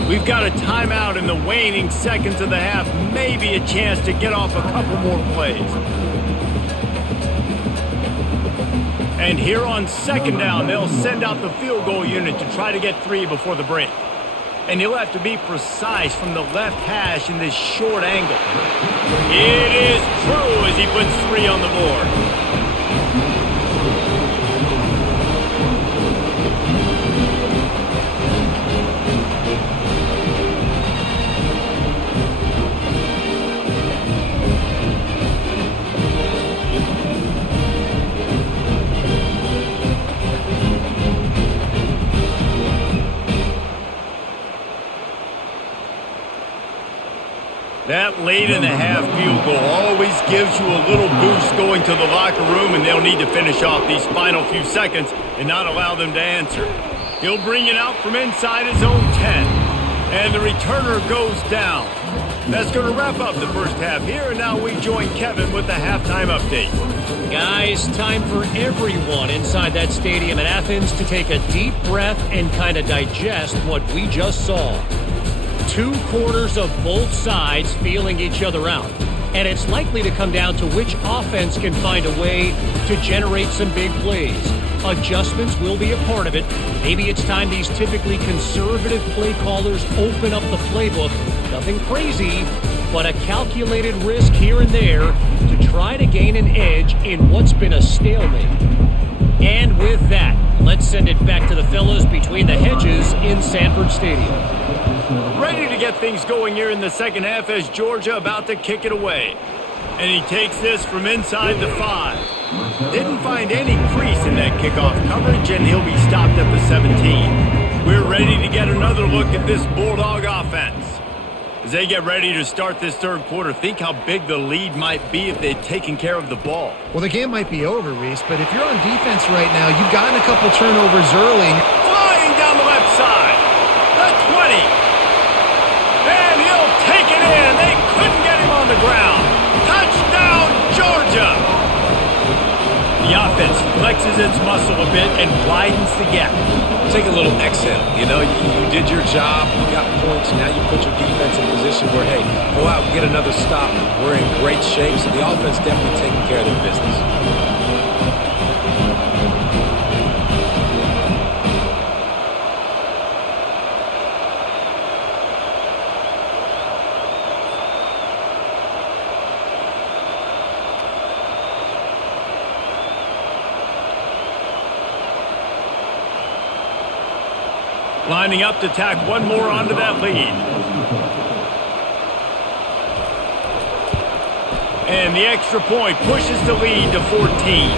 We've got a timeout in the waning seconds of the half. Maybe a chance to get off a couple more plays. And here on second down, they'll send out the field goal unit to try to get 3 before the break. And he'll have to be precise from the left hash in this short angle. It is true as he puts 3 on the board. That late in the half field goal always gives you a little boost going to the locker room, and they'll need to finish off these final few seconds and not allow them to answer. He'll bring it out from inside his own 10, and the returner goes down. That's going to wrap up the first half here, and now we join Kevin with the halftime update. Guys, time for everyone inside that stadium in Athens to take a deep breath and kind of digest what we just saw. 2 quarters of both sides feeling each other out. And it's likely to come down to which offense can find a way to generate some big plays. Adjustments will be a part of it. Maybe it's time these typically conservative play callers open up the playbook. Nothing crazy, but a calculated risk here and there to try to gain an edge in what's been a stalemate. And with that, let's send it back to the fellas between the hedges in Sanford Stadium. Ready to get things going here in the second half as Georgia about to kick it away. And he takes this from inside the 5. Didn't find any crease in that kickoff coverage, and he'll be stopped at the 17. We're ready to get another look at this Bulldog offense. As they get ready to start this third quarter, think how big the lead might be if they'd taken care of the ball. Well, the game might be over, Reese, but if you're on defense right now, you've gotten a couple turnovers early. Flying down the left side. The 20. And he'll take it in. They couldn't get him on the ground. Touchdown, Georgia. The offense flexes its muscle a bit and widens the gap. Take a little exhale. You know, you did your job. You got points. Now you put your defense in a position where, hey, go out and get another stop. We're in great shape. So the offense definitely taking care of their business. Lining up to tack one more onto that lead. And the extra point pushes the lead to 14.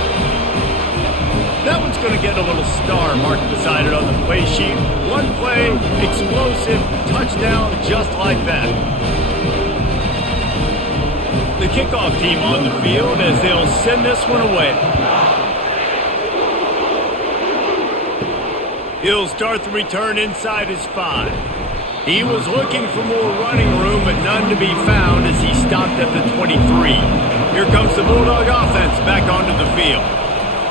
That one's going to get a little star marked beside it on the play sheet. One play, explosive, touchdown, just like that. The kickoff team on the field as they'll send this one away. He'll start the return inside his 5. He was looking for more running room, but none to be found as he stopped at the 23. Here comes the Bulldog offense back onto the field.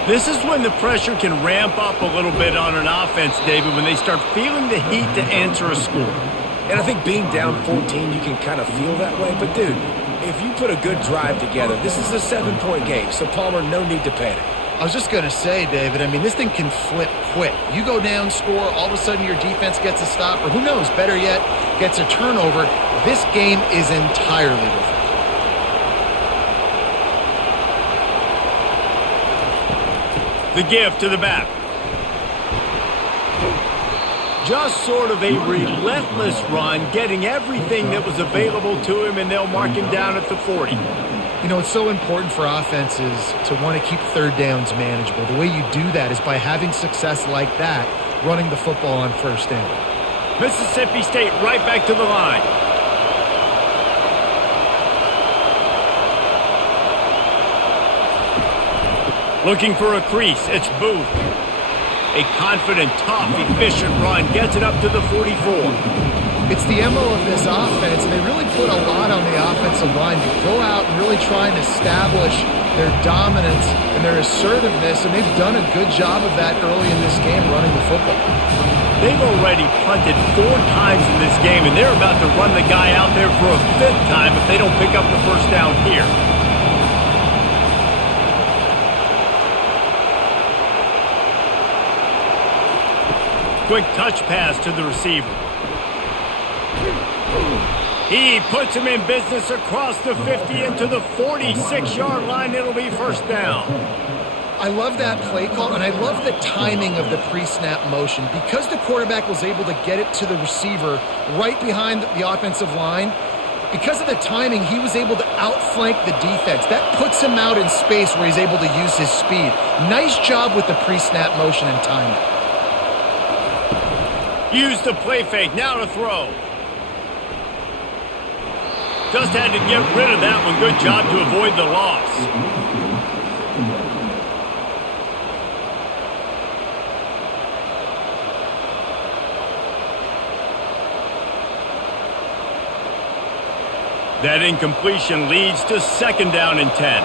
This is when the pressure can ramp up a little bit on an offense, David, when they start feeling the heat to answer a score. And I think being down 14, you can kind of feel that way. But, dude, if you put a good drive together, this is a 7-point game, so Palmer, no need to panic. I was just going to say, David, I mean, this thing can flip quick. You go down, score, all of a sudden your defense gets a stop, or who knows, better yet, gets a turnover. This game is entirely different. The give to the back. Just sort of a relentless run, getting everything that was available to him, and they'll mark him down at the 40. You know, it's so important for offenses to want to keep third downs manageable. The way you do that is by having success like that, running the football on first down. Mississippi State right back to the line. Looking for a crease, it's Booth. A confident, tough, efficient run gets it up to the 44. It's the MO of this offense, and they really put a lot on the offensive line to go out and really try and establish their dominance and their assertiveness, and they've done a good job of that early in this game running the football. They've already punted 4 times in this game, and they're about to run the guy out there for a 5th time if they don't pick up the first down here. Quick touch pass to the receiver. He puts him in business across the 50 into the 46-yard line. It'll be first down. I love that play call, and I love the timing of the pre-snap motion. Because the quarterback was able to get it to the receiver right behind the offensive line, because of the timing, he was able to outflank the defense. That puts him out in space where he's able to use his speed. Nice job with the pre-snap motion and timing. Use the play fake, now to throw. Just had to get rid of that one. Good job to avoid the loss. That incompletion leads to second down and 10.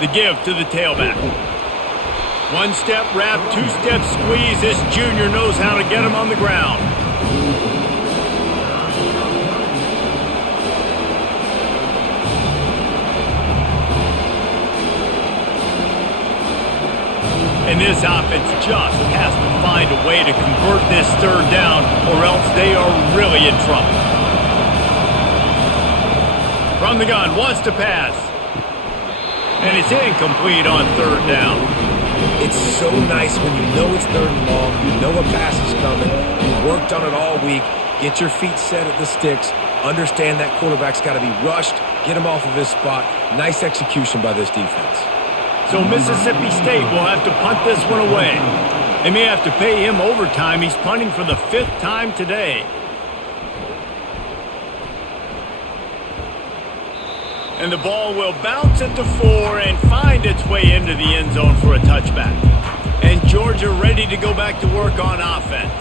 The give to the tailback. One-step wrap, two-step squeeze. This junior knows how to get him on the ground. And this offense just has to find a way to convert this third down, or else they are really in trouble. From the gun, wants to pass. And it's incomplete on third down. It's so nice when you know it's third and long, you know a pass is coming, you worked on it all week, get your feet set at the sticks, understand that quarterback's got to be rushed, get him off of his spot. Nice execution by this defense. So Mississippi State will have to punt this one away. They may have to pay him overtime. He's punting for the 5th time today. And the ball will bounce at the 4 and find its way into the end zone for a touchback. And Georgia ready to go back to work on offense.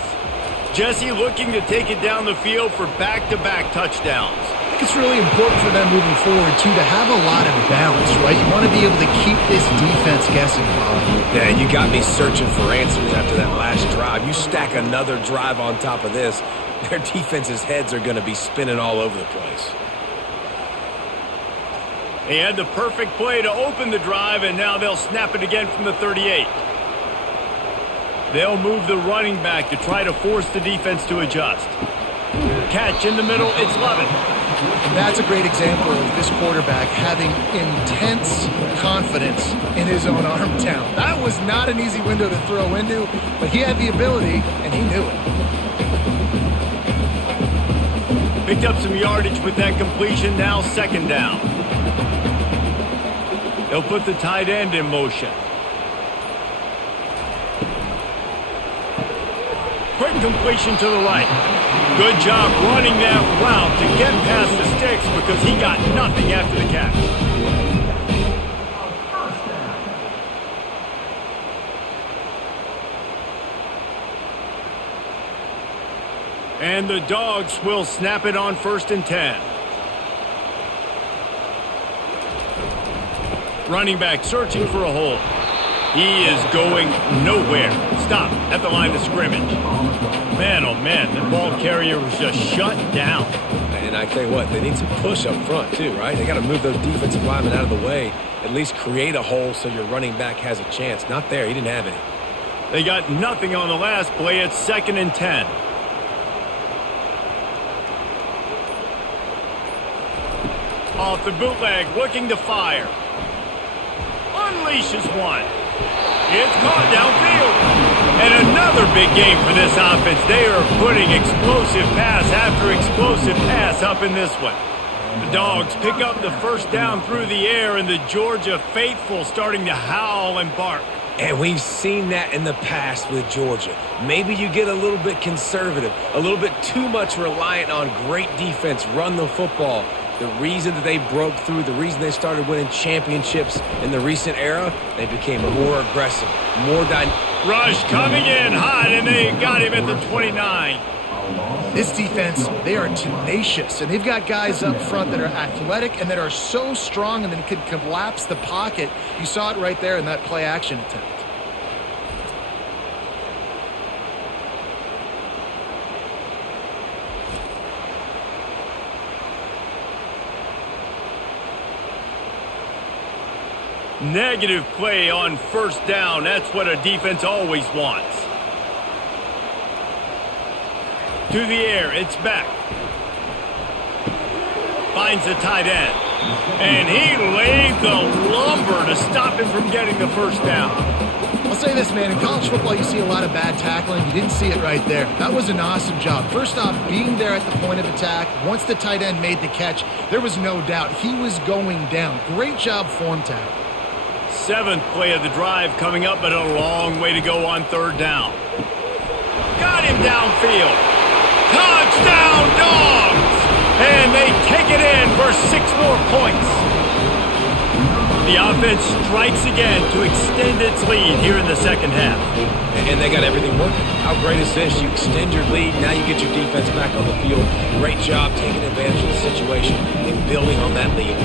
Jesse looking to take it down the field for back-to-back touchdowns. I think it's really important for them moving forward, too, to have a lot of balance, right? You want to be able to keep this defense guessing, Bob. Yeah, and you got me searching for answers after that last drive. You stack another drive on top of this, their defense's heads are going to be spinning all over the place. He had the perfect play to open the drive, and now they'll snap it again from the 38. They'll move the running back to try to force the defense to adjust. Catch in the middle, it's Lovett. That's a great example of this quarterback having intense confidence in his own arm talent. That was not an easy window to throw into, but he had the ability, and he knew it. Picked up some yardage with that completion, now second down. They'll put the tight end in motion. Quick completion to the right. Good job running that route to get past the sticks because he got nothing after the catch. And the Dogs will snap it on 1st and 10. Running back searching for a hole. He is going nowhere. Stop at the line of scrimmage. Man, oh man, the ball carrier was just shut down. And I tell you what, they need some push up front too, right? They got to move those defensive linemen out of the way, at least create a hole so your running back has a chance. Not there, he didn't have any. They got nothing on the last play. It's 2nd and 10. Off the bootleg, looking to fire. Unleashes one. It's caught downfield. And another big game for this offense. They are putting explosive pass after explosive pass up in this one. The Dogs pick up the first down through the air, and the Georgia faithful starting to howl and bark. And we've seen that in the past with Georgia. Maybe you get a little bit conservative, a little bit too much reliant on great defense, run the football. The reason that they broke through, the reason they started winning championships in the recent era, they became more aggressive, more dynamic. Rush coming in hot, and they got him at the 29. This defense, they are tenacious, and they've got guys up front that are athletic and that are so strong and that can collapse the pocket. You saw it right there in that play-action attempt. Negative play on first down. That's what a defense always wants. To the air, it's back. Finds the tight end. And he laid the lumber to stop him from getting the first down. I'll say this, man. In college football, you see a lot of bad tackling. You didn't see it right there. That was an awesome job. First off, being there at the point of attack. Once the tight end made the catch, there was no doubt he was going down. Great job form tackle. 7th play of the drive coming up, but a long way to go on third down. Got him downfield. Touchdown, Dogs! And they take it in for 6 more points. The offense strikes again to extend its lead here in the second half. And they got everything working. How great is this? You extend your lead, now you get your defense back on the field. Great job taking advantage of the situation and building on that lead.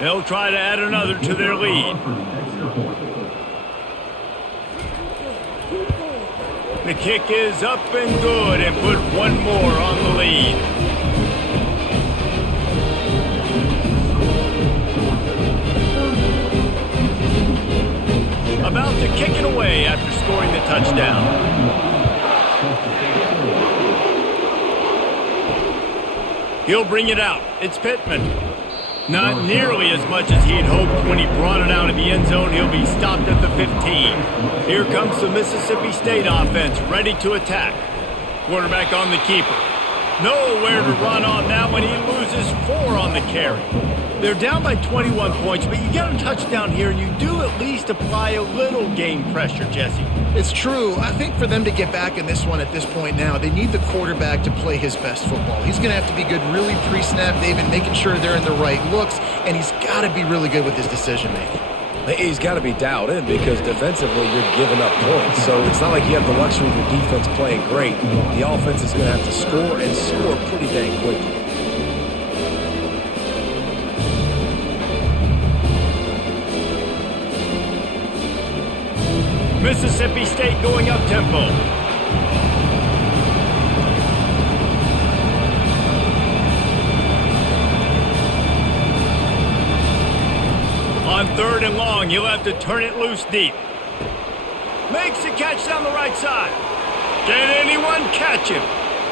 They'll try to add another to their lead. The kick is up and good and put one more on the lead. About to kick it away after scoring the touchdown. He'll bring it out. It's Pittman. Not nearly as much as he'd hoped when he brought it out of the end zone. He'll be stopped at the 15. Here comes the Mississippi State offense, ready to attack. Quarterback on the keeper. Nowhere to run on that one. He loses 4 on the carry. They're down by 21 points, but you get a touchdown here, and you do at least apply a little game pressure, Jesse. It's true. I think for them to get back in this one at this point now, they need the quarterback to play his best football. He's going to have to be good really pre-snap, David, making sure they're in the right looks, and he's got to be really good with his decision-making. He's got to be dialed in because defensively you're giving up points. So it's not like you have the luxury of your defense playing great. The offense is going to have to score and score pretty dang quickly. Mississippi State going up tempo. On 3rd and long, he'll have to turn it loose deep. Makes a catch down the right side. Can anyone catch him?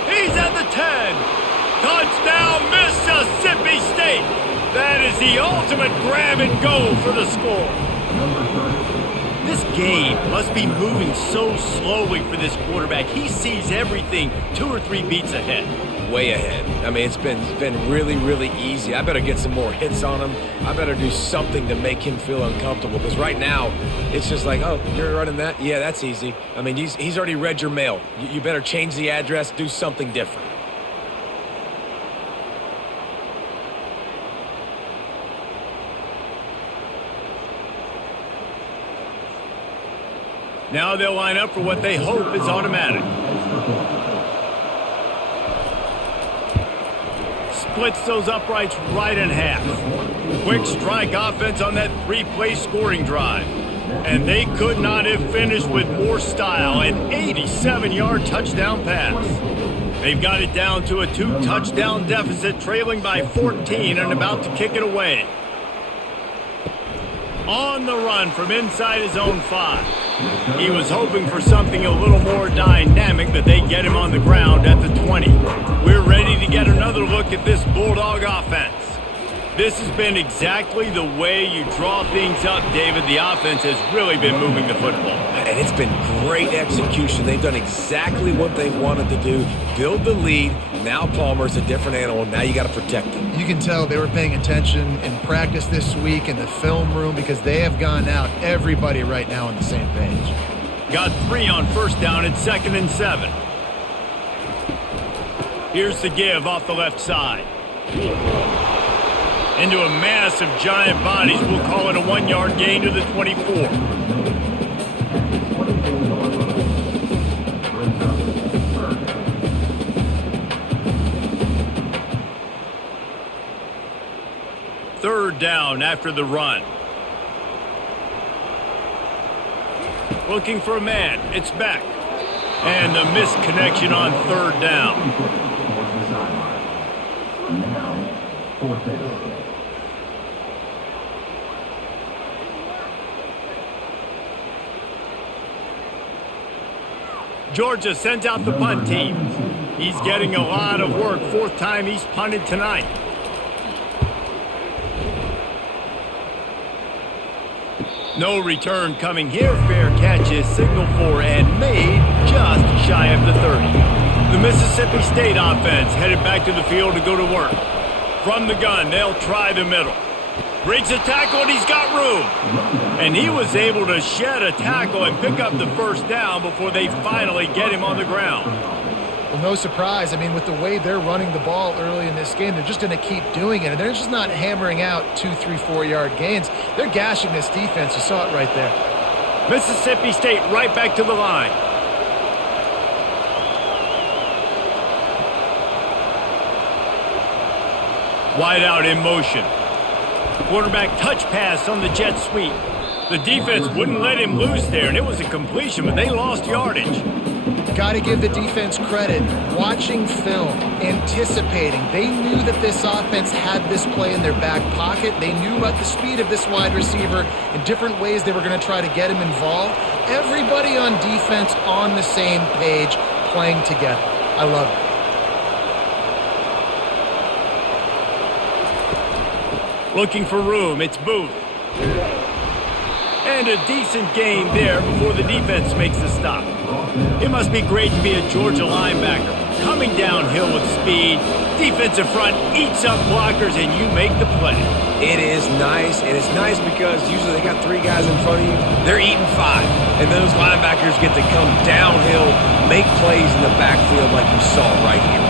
He's at the 10. Touchdown, Mississippi State. That is the ultimate grab and go for the score. This game must be moving so slowly for this quarterback. He sees everything 2 or 3 beats ahead. Way ahead. I mean, it's been really, really easy. I better get some more hits on him. I better do something to make him feel uncomfortable because right now it's just like, oh, you're running that? Yeah, that's easy. I mean, he's already read your mail. You better change the address, do something different. Now they'll line up for what they hope is automatic. Splits those uprights right in half. Quick strike offense on that 3-play scoring drive. And they could not have finished with more style. An 87-yard touchdown pass. They've got it down to a 2-touchdown deficit, trailing by 14 and about to kick it away. On the run from inside his own 5. He was hoping for something a little more dynamic, but they get him on the ground at the 20. We're ready to get another look at this Bulldog offense. This has been exactly the way you draw things up, David. The offense has really been moving the football. And it's been great execution. They've done exactly what they've wanted to do. Build the lead. Now Palmer's a different animal. Now you got to protect him. You can tell they were paying attention in practice this week in the film room because they have gone out, everybody right now on the same page. Got 3 on first down at 2nd and 7. Here's the give off the left side. Into a mass of giant bodies. We'll call it a 1-yard gain to the 24. third down after the run. Looking for a man. It's back. And the missed connection on third down. Georgia sends out the punt team. He's getting a lot of work. Fourth time he's punted tonight. No return coming here. Fair catch is signaled for and made just shy of the 30. The Mississippi State offense headed back to the field to go to work. From the gun, they'll try the middle. Breaks a tackle and he's got room. And he was able to shed a tackle and pick up the first down before they finally get him on the ground. Well, no surprise. I mean, with the way they're running the ball early in this game, they're just going to keep doing it. And they're just not hammering out 2, 3, 4-yard gains. They're gashing this defense. You saw it right there. Mississippi State right back to the line. Wide out in motion. Quarterback touch pass on the jet sweep. The defense wouldn't let him loose there, and it was a completion, but they lost yardage. Got to give the defense credit. Watching film, anticipating. They knew that this offense had this play in their back pocket. They knew about the speed of this wide receiver and different ways they were going to try to get him involved. Everybody on defense on the same page, playing together. I love it. Looking for room, it's Booth. And a decent gain there before the defense makes the stop. It must be great to be a Georgia linebacker. Coming downhill with speed, defensive front eats up blockers, and you make the play. It is nice, and it's nice because usually they got 3 guys in front of you. They're eating 5, and those linebackers get to come downhill, make plays in the backfield like you saw right here.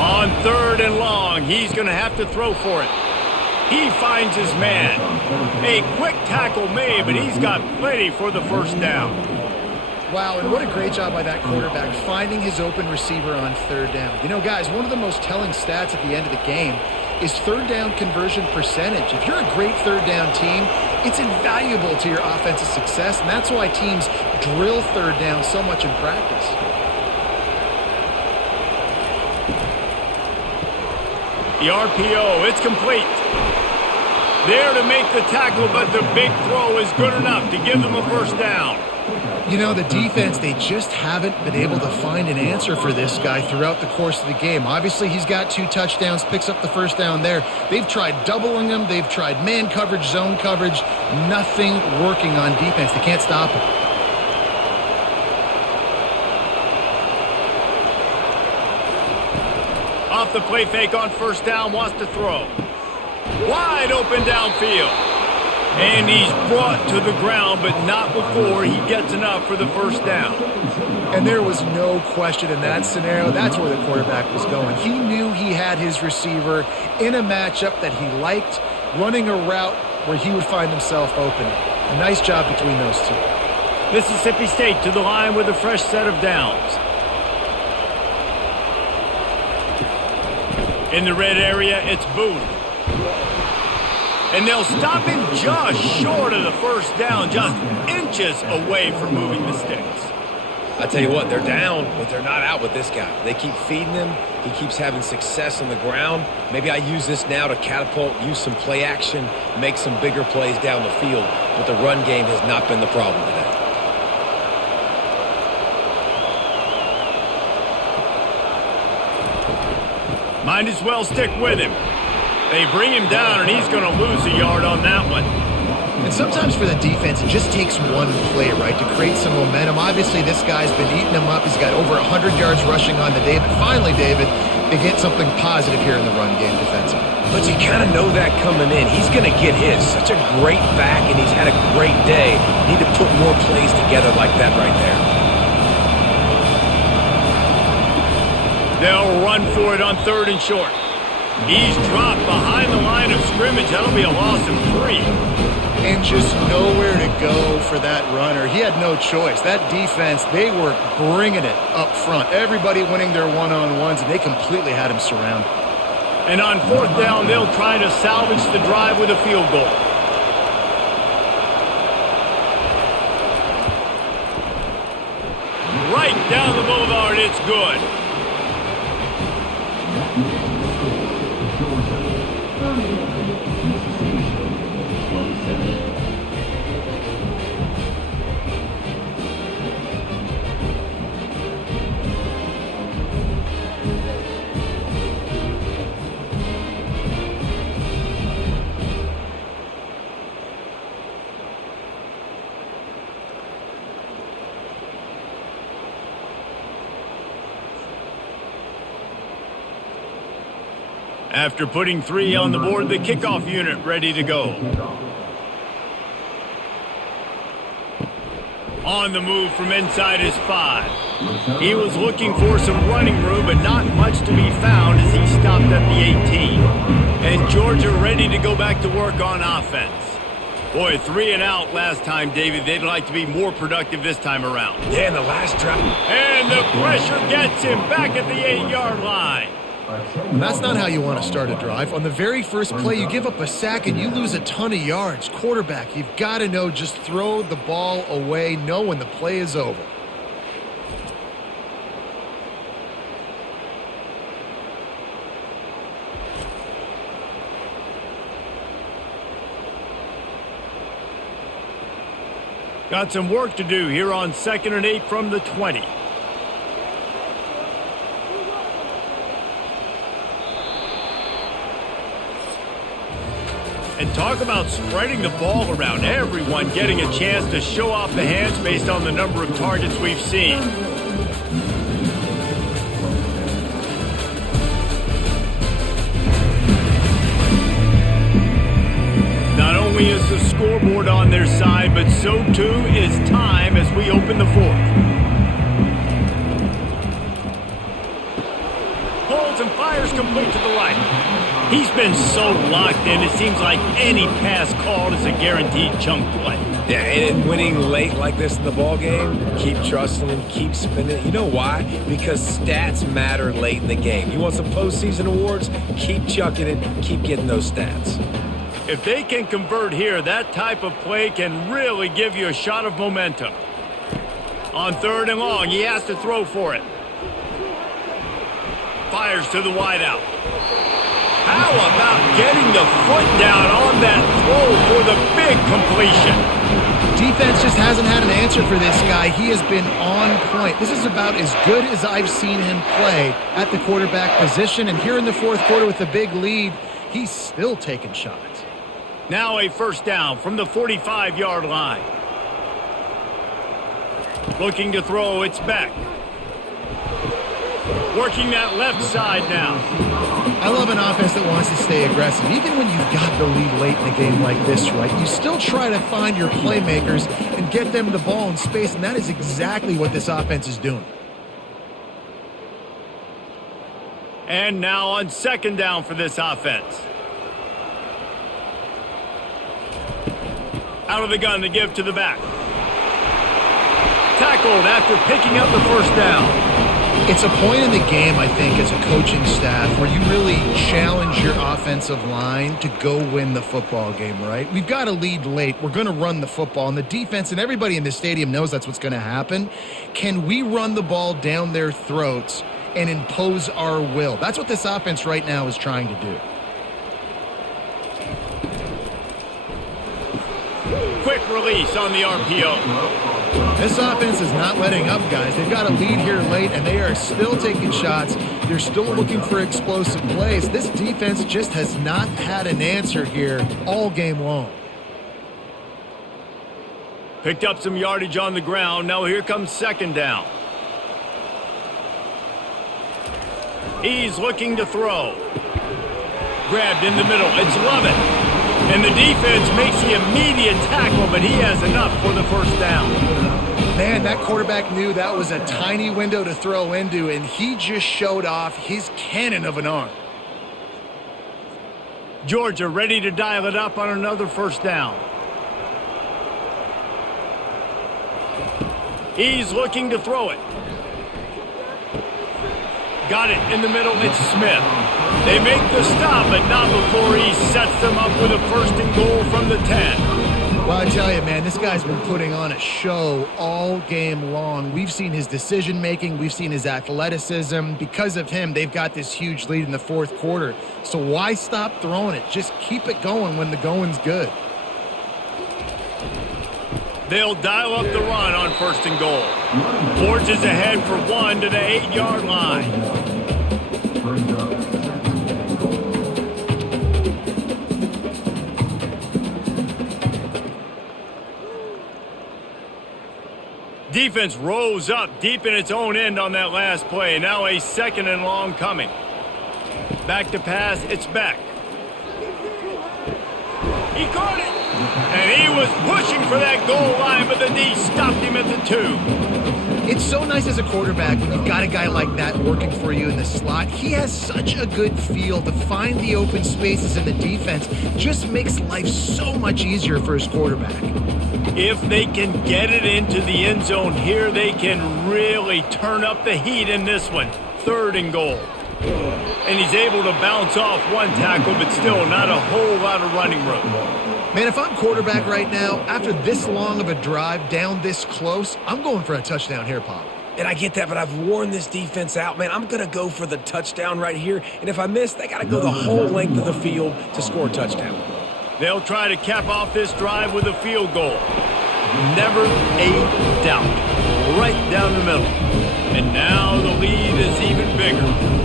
On third and long, he's going to have to throw for it. He finds his man. A quick tackle made, but he's got plenty for the first down. Wow, and what a great job by that quarterback, finding his open receiver on third down. You know, guys, one of the most telling stats at the end of the game is third down conversion percentage. If you're a great third down team, it's invaluable to your offensive success, and that's why teams drill third down so much in practice. The RPO, it's complete. There to make the tackle, but the big throw is good enough to give them a first down. You know, the defense, they just haven't been able to find an answer for this guy throughout the course of the game. Obviously, he's got 2 touchdowns, picks up the first down there. They've tried doubling him. They've tried man coverage, zone coverage. Nothing working on defense. They can't stop him. Off the play fake on first down, wants to throw. Wide open downfield. And he's brought to the ground, but not before he gets enough for the first down. And there was no question in that scenario. That's where the quarterback was going. He knew he had his receiver in a matchup that he liked, running a route where he would find himself open. A nice job between those two. Mississippi State to the line with a fresh set of downs. In the red area, it's Booth. And they'll stop him just short of the first down, just inches away from moving the sticks. I tell you what, they're down, but they're not out with this guy. They keep feeding him. He keeps having success on the ground. Maybe I use this now to catapult, use some play action, make some bigger plays down the field. But the run game has not been the problem today. Might as well stick with him. They bring him down, and he's going to lose a yard on that one. And sometimes for the defense, it just takes one play, right, to create some momentum. Obviously, this guy's been eating him up. He's got over 100 yards rushing on the day. But finally, David, they get something positive here in the run game defensively. But you kind of know that coming in. He's going to get his. Such a great back, and he's had a great day. Need to put more plays together like that right there. They'll run for it on third and short. He's dropped behind the line of scrimmage. That'll be a loss of 3. And just nowhere to go for that runner. He had no choice. That defense, they were bringing it up front. Everybody winning their one-on-ones, and they completely had him surrounded. And on 4th down, they'll try to salvage the drive with a field goal. Right down the boulevard, it's good. After putting 3 on the board, the kickoff unit ready to go. On the move from inside his 5. He was looking for some running room, but not much to be found as he stopped at the 18. And Georgia ready to go back to work on offense. Boy, 3 and out last time, David. They'd like to be more productive this time around. Yeah, in the last drive. And the pressure gets him back at the 8-yard line. And that's not how you want to start a drive. On the very first play, you give up a sack and you lose a ton of yards. Quarterback, you've got to know, just throw the ball away, know when the play is over. Got some work to do here on 2nd and 8 from the 20. And talk about spreading the ball around. Everyone getting a chance to show off the hands based on the number of targets we've seen. Not only is the scoreboard on their side, but so too is time as we open the 4th. Holds and fires complete to the right. He's been so locked in, it seems like any pass called is a guaranteed chunk play. Yeah, and winning late like this in the ball game, keep trusting him, keep spinning. You know why? Because stats matter late in the game. You want some postseason awards? Keep chucking it, keep getting those stats. If they can convert here, that type of play can really give you a shot of momentum. On 3rd and long, he has to throw for it. Fires to the wideout. How about getting the foot down on that throw for the big completion? Defense just hasn't had an answer for this guy. He has been on point. This is about as good as I've seen him play at the quarterback position. And here in the 4th quarter with the big lead, he's still taking shots. Now a 1st down from the 45-yard line. Looking to throw, it's Beck. Working that left side now. I love an offense that wants to stay aggressive. Even when you've got the lead late in a game like this, right, you still try to find your playmakers and get them the ball in space, and that is exactly what this offense is doing. And now on 2nd down for this offense. Out of the gun to give to the back. Tackled after picking up the 1st down. It's a point in the game, I think, as a coaching staff where you really challenge your offensive line to go win the football game, right? We've got a lead late. We're going to run the football. And the defense and everybody in the stadium knows that's what's going to happen. Can we run the ball down their throats and impose our will? That's what this offense right now is trying to do. Quick release on the RPO. This offense is not letting up, guys. They've got a lead here late, and they are still taking shots. They're still looking for explosive plays. This defense just has not had an answer here all game long. Picked up some yardage on the ground. Now here comes 2nd down. He's looking to throw. Grabbed in the middle. It's Lovett. And the defense makes the immediate tackle, but he has enough for the 1st down. Man, that quarterback knew that was a tiny window to throw into, and he just showed off his cannon of an arm. Georgia ready to dial it up on another 1st down. He's looking to throw it. Got it in the middle. It's Smith. They make the stop, but not before he sets them up with a 1st and goal from the 10. Well, I tell you, man, this guy's been putting on a show all game long. We've seen his decision-making. We've seen his athleticism. Because of him, they've got this huge lead in the 4th quarter. So why stop throwing it? Just keep it going when the going's good. They'll dial up the run on 1st and goal. Forges ahead for 1 to the 8-yard line. Defense rose up deep in its own end on that last play. Now a 2nd and long coming. Back to pass, it's Beck. He caught it. And he was pushing for that goal line, but the D stopped him at the 2. It's so nice as a quarterback when you've got a guy like that working for you in the slot. He has such a good feel to find the open spaces in the defense. Just makes life so much easier for his quarterback. If they can get it into the end zone here, they can really turn up the heat in this one. 3rd and goal. And he's able to bounce off one tackle, but still not a whole lot of running room. Man, if I'm quarterback right now, after this long of a drive down this close, I'm going for a touchdown here, Pop. And I get that, but I've worn this defense out, man. I'm going to go for the touchdown right here. And if I miss, they got to go the whole length of the field to score a touchdown. They'll try to cap off this drive with a field goal. Never a doubt. Right down the middle. And now the lead is even bigger.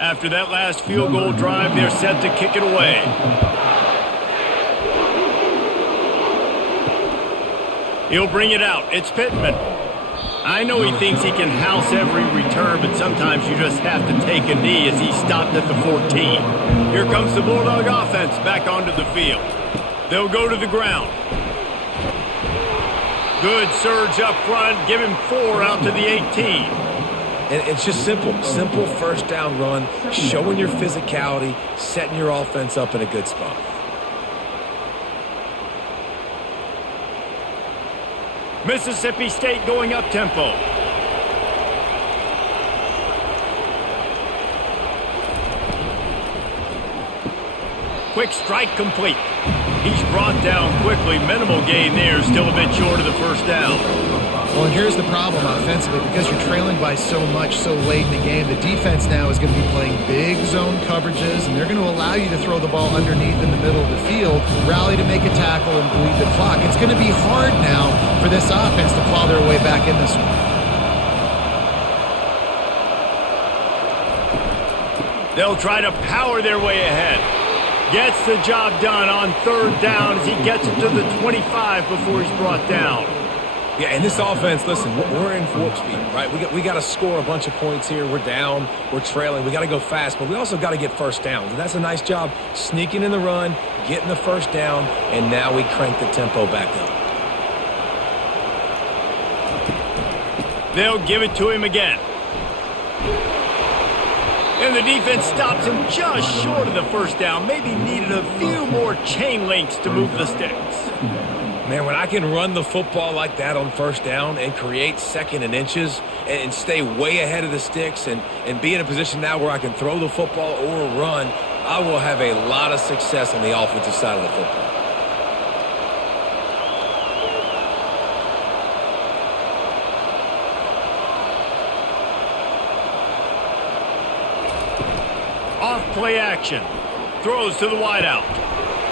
After that last field goal drive, they're set to kick it away. He'll bring it out. It's Pittman. I know he thinks he can house every return, but sometimes you just have to take a knee as he stopped at the 14. Here comes the Bulldog offense back onto the field. They'll go to the ground. Good surge up front. Give him 4 out to the 18. And it's just simple 1st down run, showing your physicality, setting your offense up in a good spot. Mississippi State going up tempo. Quick strike complete. He's brought down quickly. Minimal gain there. Still a bit short of the 1st down. Well, and here's the problem offensively. Because you're trailing by so much so late in the game, the defense now is going to be playing big zone coverages, and they're going to allow you to throw the ball underneath in the middle of the field, rally to make a tackle, and bleed the clock. It's going to be hard now for this offense to claw their way back in this one. They'll try to power their way ahead. Gets the job done on 3rd down as he gets it to the 25 before he's brought down. Yeah, and this offense, listen, we're in warp speed, right? We got to score a bunch of points here. We're down. We're trailing. We got to go fast, but we also got to get 1st downs. And that's a nice job sneaking in the run, getting the 1st down, and now we crank the tempo back up. They'll give it to him again. And the defense stops him just short of the 1st down. Maybe needed a few more chain links to move the sticks. Man, when I can run the football like that on 1st down and create 2nd and inches and stay way ahead of the sticks and be in a position now where I can throw the football or run, I will have a lot of success on the offensive side of the football. Off-play action. Throws to the wideout.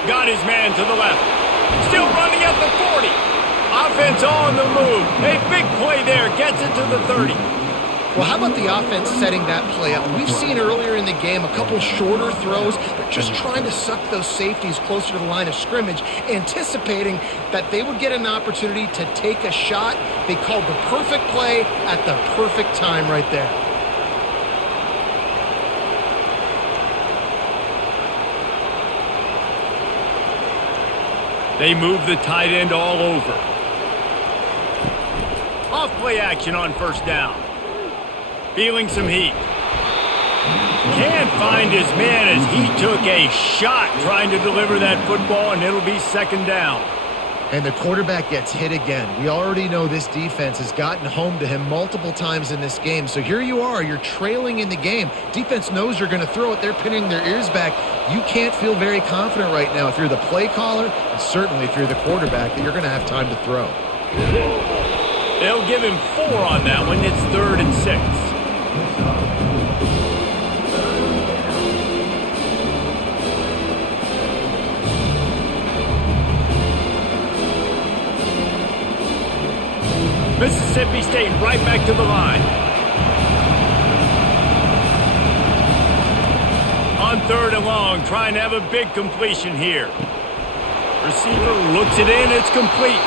Got his man to the left. Still running at the 40. Offense on the move. A big play there. Gets it to the 30. Well, how about the offense setting that play up? We've seen earlier in the game a couple shorter throws. They're just trying to suck those safeties closer to the line of scrimmage, anticipating that they would get an opportunity to take a shot. They called the perfect play at the perfect time right there. They move the tight end all over. Off play action on first down. Feeling some heat. Can't find his man as he took a shot trying to deliver that football, and it'll be second down. And the quarterback gets hit again. We already know this defense has gotten home to him multiple times in this game. So here you are, you're trailing in the game. Defense knows you're going to throw it. They're pinning their ears back. You can't feel very confident right now if you're the play caller, and certainly if you're the quarterback, that you're going to have time to throw. They'll give him 4 on that one. It's 3rd and 6. Mississippi State right back to the line. On 3rd and long, trying to have a big completion here. Receiver looks it in, it's complete.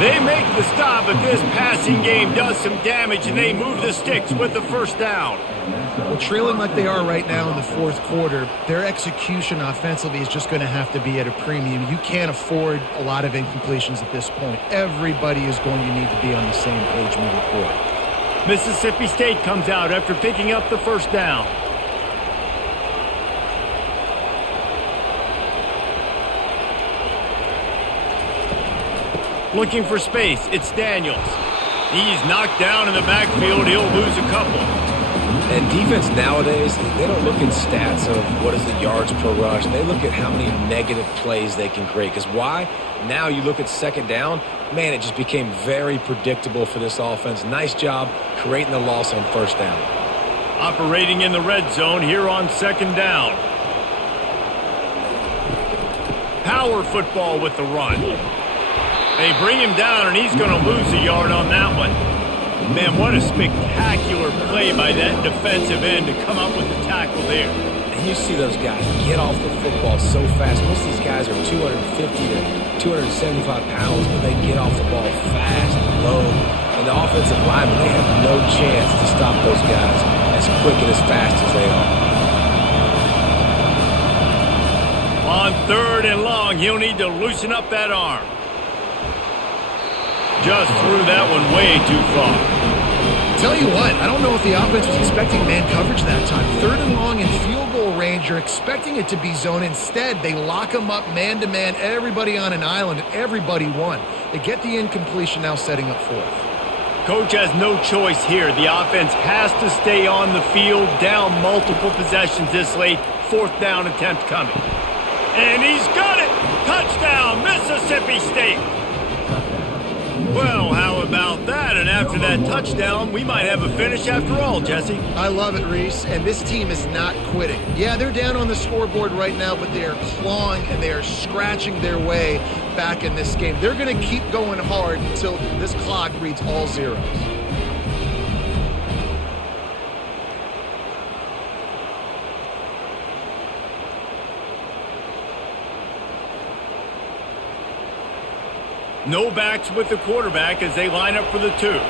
They make the stop, but this passing game does some damage, and they move the sticks with the first down. Well, trailing like they are right now in the fourth quarter, their execution offensively is just going to have to be at a premium. You can't afford a lot of incompletions at this point. Everybody is going to need to be on the same page moving forward. Mississippi State comes out after picking up the first down. Looking for space, it's Daniels. He's knocked down in the backfield, he'll lose a couple. And defense nowadays, they don't look in stats of what is the yards per rush. They look at how many negative plays they can create. Because why? Now you look at second down, man, it just became very predictable for this offense. Nice job creating the loss on first down. Operating in the red zone here on second down. Power football with the run. They bring him down, and he's going to lose a yard on that one. Man, what a spectacular play by that defensive end to come up with the tackle there. And you see those guys get off the football so fast. Most of these guys are 250 to 275 pounds, but they get off the ball fast and low. And the offensive linemen, they have no chance to stop those guys as quick and as fast as they are. On 3rd and long, he'll need to loosen up that arm. Just threw that one way too far. Tell you what, I don't know if the offense was expecting man coverage that time. 3rd and long in field goal range, you're expecting it to be zone. Instead, they lock them up man-to-man, everybody on an island, and everybody won. They get the incompletion, now setting up 4th. Coach has no choice here. The offense has to stay on the field, down multiple possessions this late. 4th down attempt coming. And he's got it! Touchdown, Mississippi State! Well, how about that? And after that touchdown, we might have a finish after all, Jesse. I love it, Reese, and this team is not quitting. Yeah, they're down on the scoreboard right now, but they are clawing and they are scratching their way back in this game. They're going to keep going hard until this clock reads all zeros. No backs with the quarterback as they line up for the 2.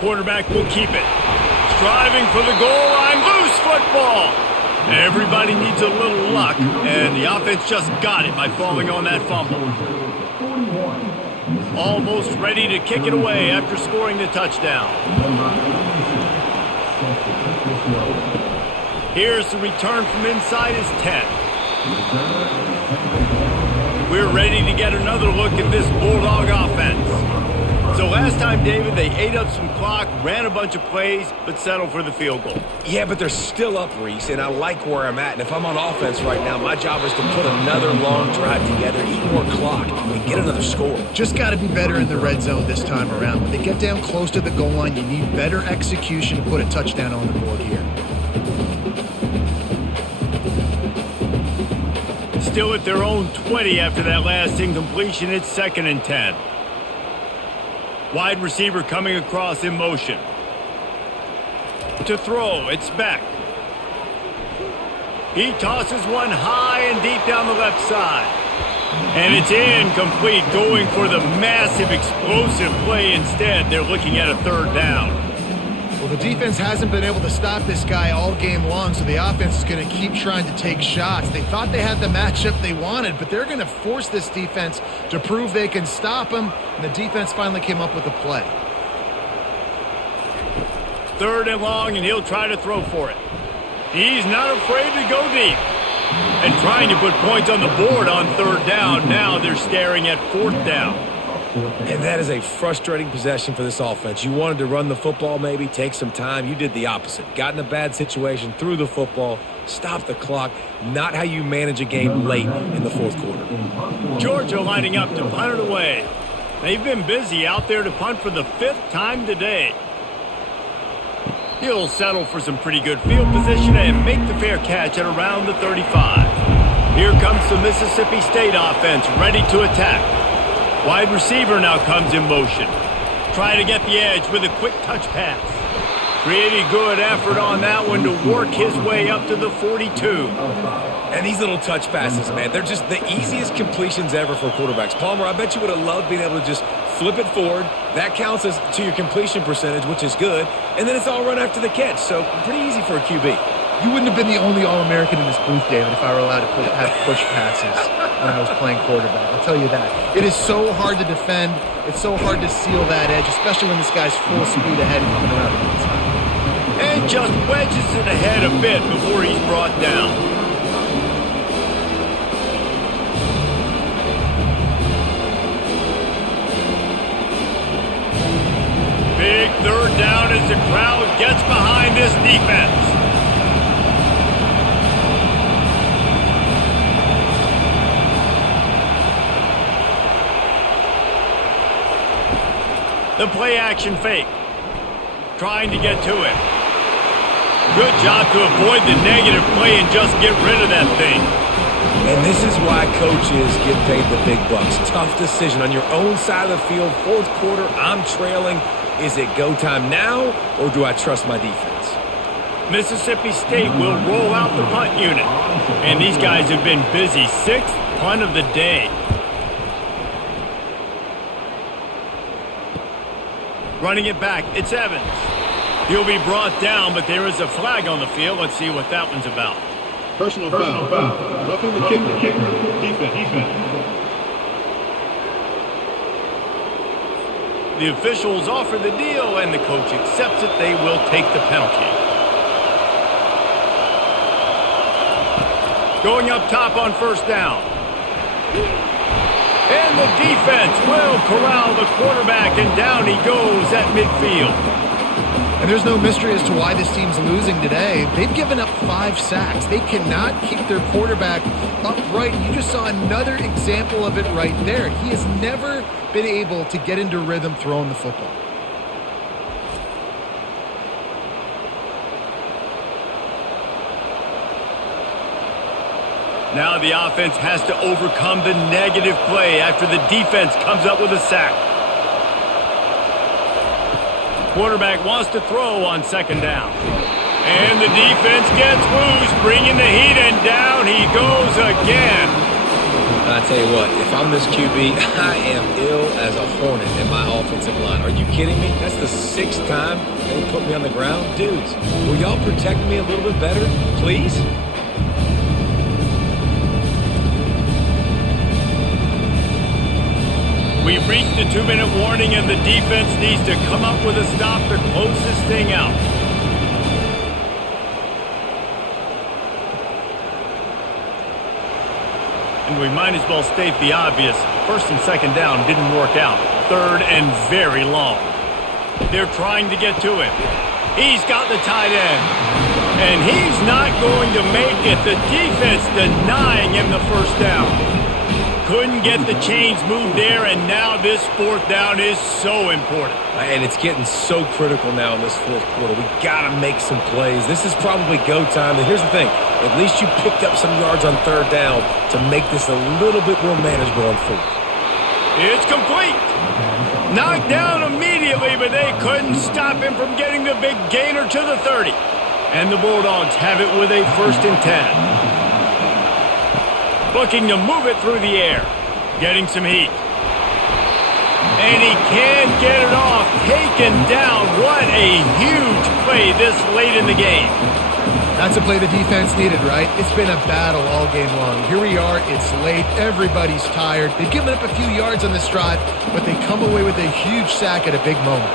Quarterback will keep it. Striving for the goal line. Loose football. Everybody needs a little luck, and the offense just got it by falling on that fumble. Almost ready to kick it away after scoring the touchdown. Here's the return from inside his 10. We're ready to get another look at this Bulldog offense. So last time, David, they ate up some clock, ran a bunch of plays, but settled for the field goal. Yeah, but they're still up, Reese, and I like where I'm at. And if I'm on offense right now, my job is to put another long drive together, eat more clock, and get another score. Just got to be better in the red zone this time around. When they get down close to the goal line, you need better execution to put a touchdown on the board here. Still at their own 20 after that last incompletion. It's 2nd and 10. Wide receiver coming across in motion. To throw, it's Beck. He tosses one high and deep down the left side. And it's incomplete, going for the massive explosive play instead. They're looking at a 3rd down. Well, the defense hasn't been able to stop this guy all game long, so the offense is going to keep trying to take shots. They thought they had the matchup they wanted, but they're going to force this defense to prove they can stop him, and the defense finally came up with a play. 3rd and long, and he'll try to throw for it. He's not afraid to go deep. And trying to put points on the board on 3rd down. Now they're staring at 4th down. And that is a frustrating possession for this offense. You wanted to run the football, maybe take some time. You did the opposite. Got in a bad situation, threw the football, stopped the clock. Not how you manage a game late in the 4th quarter. Georgia lining up to punt it away. They've been busy out there to punt for the 5th time today. He'll settle for some pretty good field position and make the fair catch at around the 35. Here comes the Mississippi State offense ready to attack. Wide receiver now comes in motion. Try to get the edge with a quick touch pass. Pretty good effort on that one to work his way up to the 42. And these little touch passes, man, they're just the easiest completions ever for quarterbacks. Palmer, I bet you would have loved being able to just flip it forward. That counts as to your completion percentage, which is good. And then it's all run after the catch, so pretty easy for a QB. You wouldn't have been the only All-American in this booth, David, if I were allowed to have push passes when I was playing quarterback. I'll tell you that. It is so hard to defend. It's so hard to seal that edge, especially when this guy's full speed ahead coming around the inside. And just wedges it ahead a bit before he's brought down. Big 3rd down as the crowd gets behind this defense. The play action fake. Trying to get to it. Good job to avoid the negative play and just get rid of that thing. And this is why coaches get paid the big bucks. Tough decision on your own side of the field. 4th quarter, I'm trailing. Is it go time now, or do I trust my defense? Mississippi State will roll out the punt unit. And these guys have been busy. 6th punt of the day. Running it back, it's Evans. He'll be brought down, but there is a flag on the field. Let's see what that one's about. Personal foul. Roughing the kicker. Defense. The officials offer the deal, and the coach accepts it. They will take the penalty. Going up top on 1st down. And the defense will corral the quarterback, and down he goes at midfield. And there's no mystery as to why this team's losing today. They've given up 5 sacks. They cannot keep their quarterback upright. You just saw another example of it right there. He has never been able to get into rhythm throwing the football. Now the offense has to overcome the negative play after the defense comes up with a sack. Quarterback wants to throw on 2nd down. And the defense gets loose, bringing the heat, and down he goes again. I tell you what, if I'm this QB, I am ill as a hornet in my offensive line. Are you kidding me? That's the 6th time they put me on the ground. Dudes, will y'all protect me a little bit better, please? We've reached the 2-minute warning, and the defense needs to come up with a stop to close this thing out. And we might as well state the obvious. 1st and 2nd down didn't work out. 3rd and very long. They're trying to get to him. He's got the tight end. And he's not going to make it. The defense denying him the 1st down. Couldn't get the chains moved there, and now this 4th down is so important. And it's getting so critical now in this 4th quarter. We got to make some plays. This is probably go time. And here's the thing. At least you picked up some yards on 3rd down to make this a little bit more manageable on 4th. It's complete. Knocked down immediately, but they couldn't stop him from getting the big gainer to the 30. And the Bulldogs have it with a 1st and 10. Looking to move it through the air. Getting some heat. And he can't get it off. Taken down. What a huge play this late in the game. That's a play the defense needed, right? It's been a battle all game long. Here we are. It's late. Everybody's tired. They've given up a few yards on this drive, but they come away with a huge sack at a big moment.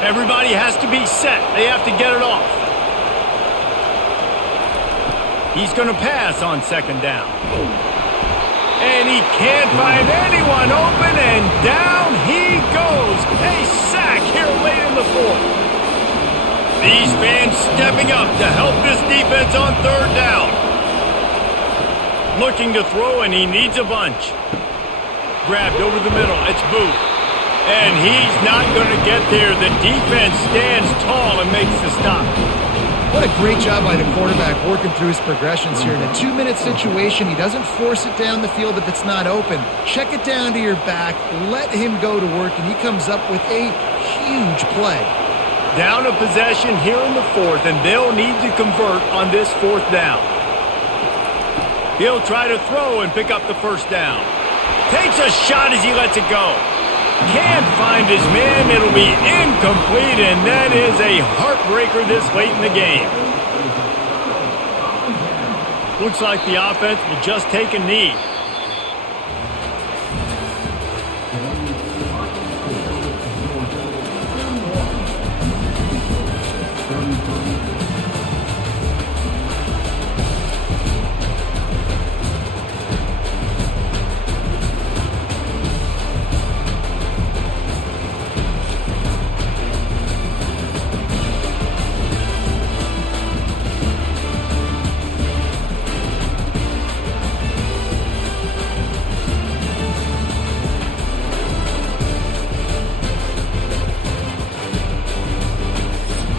Everybody has to be set. They have to get it off. He's going to pass on second down. And he can't find anyone open, and down he goes. A sack here late in the fourth. These fans stepping up to help this defense on third down. Looking to throw, and he needs a bunch. Grabbed over the middle. It's Booth. And he's not going to get there. The defense stands tall and makes the stop. What a great job by the quarterback working through his progressions here. In a 2-minute situation, he doesn't force it down the field if it's not open. Check it down to your back, let him go to work, and he comes up with a huge play. Down a possession here in the fourth, and they'll need to convert on this fourth down. He'll try to throw and pick up the first down. Takes a shot as he lets it go. Can't find his man. It'll be incomplete, and that is a heartbreaker this late in the game. Looks like the offense will just take a knee.